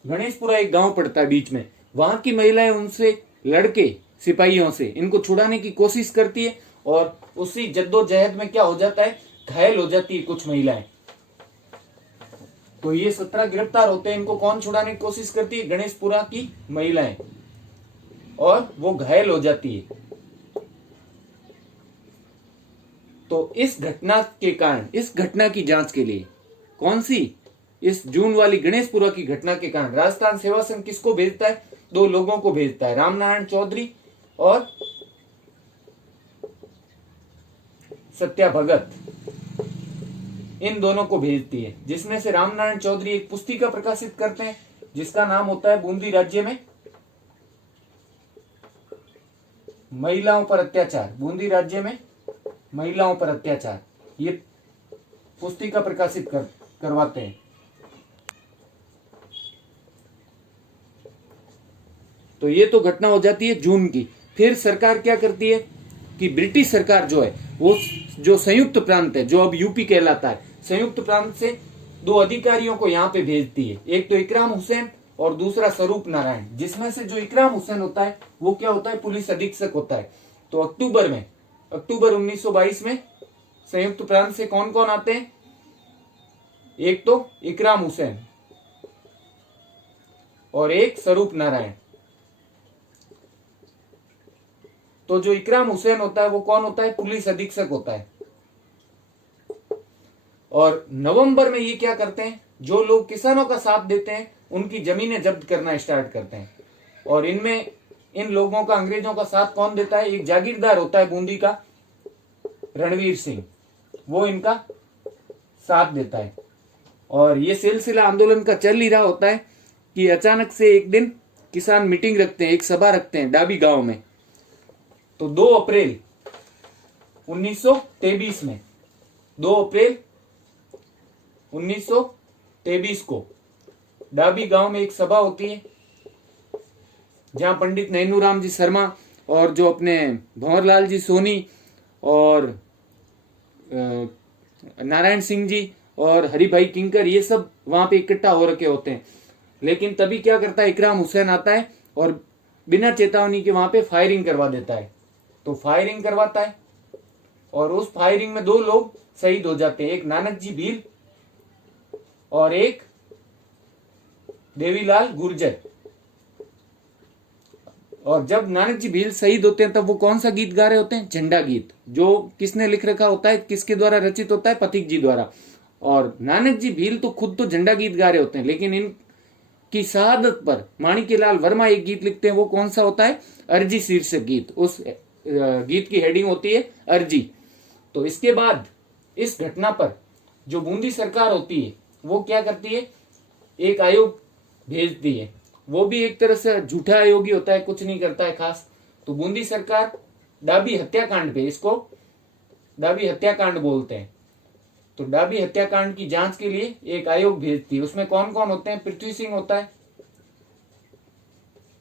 गणेशपुरा एक गांव पड़ता है बीच में, वहां की महिलाएं उनसे लड़के सिपाहियों से इनको छुड़ाने की कोशिश करती है और उसी जद्दोजहद में क्या हो जाता है, घायल हो जाती है कुछ महिलाएं। तो ये 17 गिरफ्तार होते हैं। इनको कौन छुड़ाने की कोशिश करती है? गणेशपुरा की महिलाएं, और वो घायल हो जाती है। तो इस घटना के कारण, इस घटना की जांच के लिए, कौन सी? इस जून वाली गणेशपुरा की घटना के कारण राजस्थान सेवा संघ किसको भेजता है? 2 लोगों को भेजता है, रामनारायण चौधरी और सत्या भगत, इन दोनों को भेजती है। जिसमें से रामनारायण चौधरी एक पुस्तिका प्रकाशित करते हैं जिसका नाम होता है बूंदी राज्य में महिलाओं पर अत्याचार। बूंदी राज्य में महिलाओं पर अत्याचार, ये पुस्तिका प्रकाशित करवाते हैं। तो ये तो घटना हो जाती है जून की। फिर सरकार क्या करती है कि ब्रिटिश सरकार जो है वो जो संयुक्त प्रांत है, जो अब यूपी कहलाता है, संयुक्त प्रांत से 2 अधिकारियों को यहाँ पे भेजती है। एक तो इकराम हुसैन और दूसरा स्वरूप नारायण। जिसमें से जो इकराम हुसैन होता है वो क्या होता है? पुलिस अधीक्षक होता है। तो अक्टूबर 1922 में संयुक्त प्रांत से कौन कौन आते हैं? एक तो इकराम हुसैन और एक स्वरूप नारायण। तो जो इकराम हुसैन होता है वो कौन होता है? पुलिस अधीक्षक होता है। और नवंबर में ये क्या करते हैं? जो लोग किसानों का साथ देते हैं उनकी जमीनें जब्त करना स्टार्ट करते हैं। और इन लोगों का, अंग्रेजों का साथ कौन देता है? एक जागीरदार होता है बूंदी का, रणवीर सिंह, वो इनका साथ देता है। और ये सिलसिला आंदोलन का चल ही रहा होता है कि अचानक से एक दिन किसान मीटिंग रखते हैं, एक सभा रखते हैं डाबी गांव में। तो 2 अप्रैल 1923 में, 2 अप्रैल 1923 को डाबी गांव में एक सभा होती है जहां पंडित नैनूराम जी शर्मा और जो अपने भंवरलाल जी सोनी और नारायण सिंह जी और हरिभाई किंकर, ये सब वहां पे इकट्ठा हो रखे होते हैं। लेकिन तभी क्या करता है, इकराम हुसैन आता है और बिना चेतावनी के वहां पे फायरिंग करवा देता है। तो फायरिंग करवाता है और उस फायरिंग में 2 लोग शहीद हो जाते हैं, एक नानक जी भील और एक देवीलाल गुर्जर। और जब नानक जी भील शहीद होते हैं तब वो कौन सा गीत गा रहे होते हैं? झंडा गीत, जो किसने लिख रखा होता है, किसके द्वारा रचित होता है? पथिक जी द्वारा। और नानक जी भील तो खुद तो झंडा गीत गा रहे होते हैं, लेकिन इनकी शहादत पर माणिक्यलाल वर्मा एक गीत लिखते हैं। वो कौन सा होता है? अर्जी शीर्षक गीत। उस गीत की हेडिंग होती है अर्जी। तो इसके बाद इस घटना पर जो बूंदी सरकार होती है वो क्या करती है? एक आयोग भेजती है। वो भी एक तरह से झूठा आयोग ही होता है, कुछ नहीं करता है खास। तो बूंदी सरकार डाबी हत्याकांड पे, इसको डाबी हत्याकांड बोलते हैं, तो डाबी हत्याकांड की जांच के लिए एक आयोग भेजती है। उसमें कौन कौन होते हैं? पृथ्वी सिंह होता है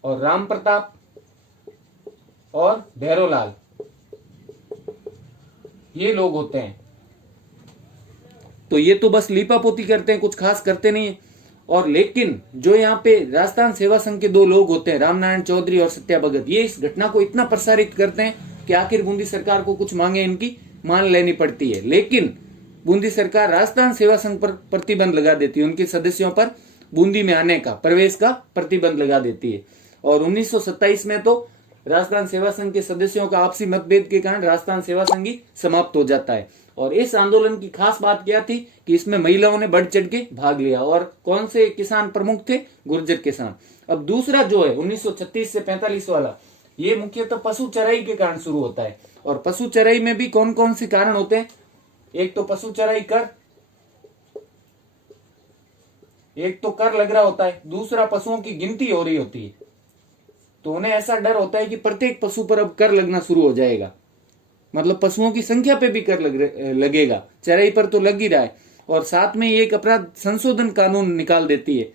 और राम प्रताप और भैरोलाल, ये लोग होते हैं। तो ये तो बस लीपापोती करते हैं, कुछ खास करते नहीं है। और लेकिन जो यहाँ पे राजस्थान सेवा संघ के 2 लोग होते हैं, रामनारायण चौधरी और सत्या भगत, ये इस घटना को इतना प्रसारित करते हैं कि आखिर बूंदी सरकार को कुछ मांगे इनकी मान लेनी पड़ती है। लेकिन बूंदी सरकार राजस्थान सेवा संघ पर प्रतिबंध लगा देती है, उनके सदस्यों पर बूंदी में आने का, प्रवेश का प्रतिबंध लगा देती है। और 1927 में तो राजस्थान सेवा संघ के सदस्यों का आपसी मतभेद के कारण राजस्थान सेवा संघ ही समाप्त हो जाता है। और इस आंदोलन की खास बात क्या थी कि इसमें महिलाओं ने बढ़ चढ़ के भाग लिया। और कौन से किसान प्रमुख थे? गुर्जर किसान। अब दूसरा जो है 1936 से 45 वाला, ये मुख्यतः पशु चराई के कारण शुरू होता है। और पशु चराई में भी कौन कौन से कारण होते हैं? एक तो पशु चराई कर, एक तो कर लग रहा होता है, दूसरा पशुओं की गिनती हो रही होती है। तो उन्हें ऐसा डर होता है कि प्रत्येक पशु पर अब कर लगना शुरू हो जाएगा। मतलब पशुओं की संख्या पे भी कर लगेगा, चराई पर तो लग ही रहा है। और साथ में ये एक अपराध संशोधन कानून निकाल देती है,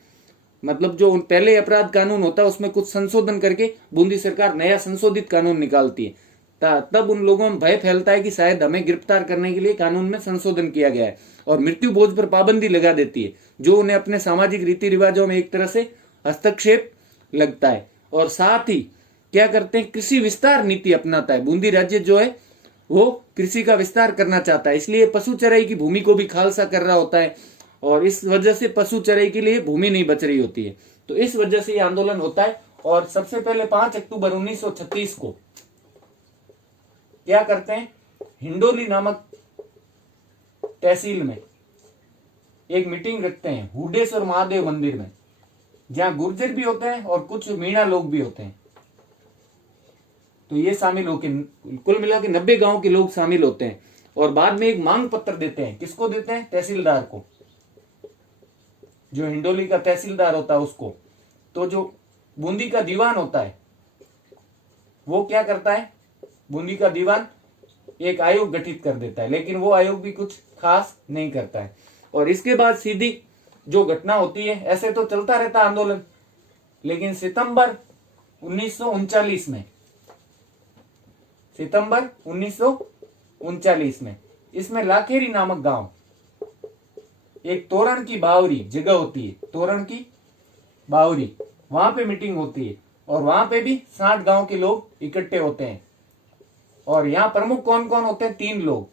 मतलब जो पहले अपराध कानून होता है उसमें कुछ संशोधन करके बूंदी सरकार नया संशोधित कानून निकालती है। तब उन लोगों में भय फैलता है कि शायद हमें गिरफ्तार करने के लिए कानून में संशोधन किया गया है, और मृत्यु भोज पर पाबंदी लगा देती है, जो उन्हें अपने सामाजिक रीति रिवाजों में एक तरह से हस्तक्षेप लगता है। और साथ ही क्या करते हैं, कृषि विस्तार नीति अपनाता है। बूंदी राज्य जो है वो कृषि का विस्तार करना चाहता है, इसलिए पशु चराई की भूमि को भी खालसा कर रहा होता है, और इस वजह से पशु चराई के लिए भूमि नहीं बच रही होती है। तो इस वजह से ये आंदोलन होता है। और सबसे पहले 5 अक्टूबर 1936 को क्या करते हैं, हिंडोली नामक तहसील में एक मीटिंग रखते हैं हुडेश्वर महादेव मंदिर में, जहां गुर्जर भी होते हैं और कुछ मीणा लोग भी होते हैं। तो ये शामिल होकर कुल मिला के 90 गांव के लोग शामिल होते हैं। और बाद में एक मांग पत्र देते हैं, किसको देते हैं, तहसीलदार को, जो हिंडोली का तहसीलदार होता है उसको। तो जो बूंदी का दीवान होता है वो क्या करता है, बूंदी का दीवान एक आयोग गठित कर देता है, लेकिन वो आयोग भी कुछ खास नहीं करता है। और इसके बाद सीधी जो घटना होती है, ऐसे तो चलता रहता आंदोलन, लेकिन सितंबर 1939 में, सितंबर 1939 में इसमें लाखेरी नामक गांव, एक तोरण की बावरी जगह होती है, तोरण की बावरी, वहां पे मीटिंग होती है। और वहां पे भी 60 गांव के लोग इकट्ठे होते हैं। और यहाँ प्रमुख कौन कौन होते हैं, 3 लोग,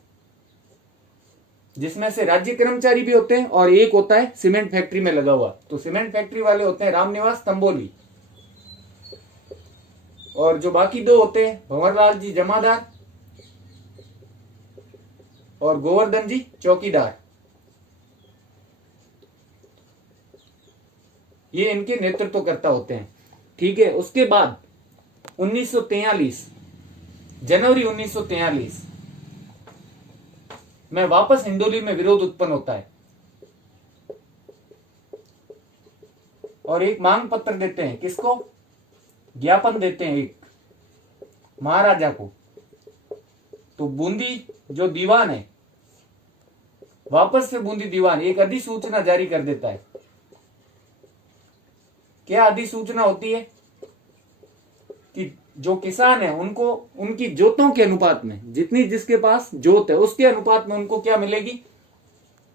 जिसमें से राज्य कर्मचारी भी होते हैं और एक होता है सीमेंट फैक्ट्री में लगा हुआ। तो सीमेंट फैक्ट्री वाले होते हैं रामनिवास तंबोली, और जो बाकी 2 होते हैं भंवरलाल जी जमादार और गोवर्धन जी चौकीदार। ये इनके नेतृत्वकर्ता होते हैं। ठीक है, उसके बाद 1943 जनवरी 1943 में वापस हिंडोली में विरोध उत्पन्न होता है, और एक मांग पत्र देते हैं, किसको, ज्ञापन देते हैं एक महाराजा को। तो बूंदी जो दीवान है, वापस से बूंदी दीवान एक अधिसूचना जारी कर देता है। क्या अधिसूचना होती है कि जो किसान है उनको उनकी जोतों के अनुपात में, जितनी जिसके पास जोत है उसके अनुपात में उनको क्या मिलेगी,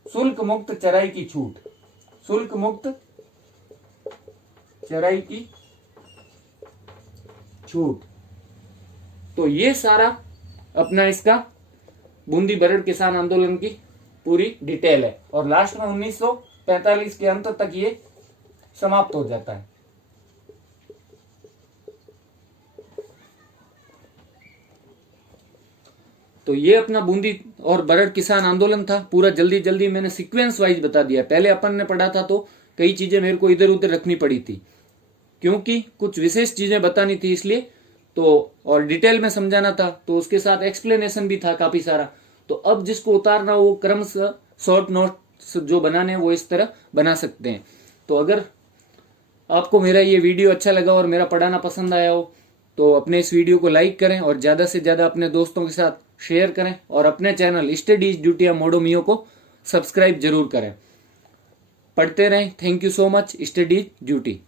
शुल्क मुक्त चराई की छूट, शुल्क मुक्त चराई की छूट। तो ये सारा अपना इसका बूंदी बरड़ किसान आंदोलन की पूरी डिटेल है। और लास्ट में 1945 के अंत तक ये समाप्त हो जाता है। तो ये अपना बूंदी और बरड़ किसान आंदोलन था। पूरा जल्दी जल्दी मैंने सीक्वेंस वाइज बता दिया। पहले अपन ने पढ़ा था तो कई चीजें मेरे को इधर उधर रखनी पड़ी थी, क्योंकि कुछ विशेष चीजें बतानी थी इसलिए, तो और डिटेल में समझाना था, तो उसके साथ एक्सप्लेनेशन भी था काफी सारा। तो अब जिसको उतारना वो क्रमशः शॉर्ट नोट्स जो बनाने हैं वो इस तरह बना सकते हैं। तो अगर आपको मेरा ये वीडियो अच्छा लगा और मेरा पढ़ाना पसंद आया हो तो अपने इस वीडियो को लाइक करें और ज़्यादा से ज़्यादा अपने दोस्तों के साथ शेयर करें, और अपने चैनल स्टडीज ड्यूटी मोडो मियो को सब्सक्राइब जरूर करें। पढ़ते रहें। Thank you so much. Studies duty.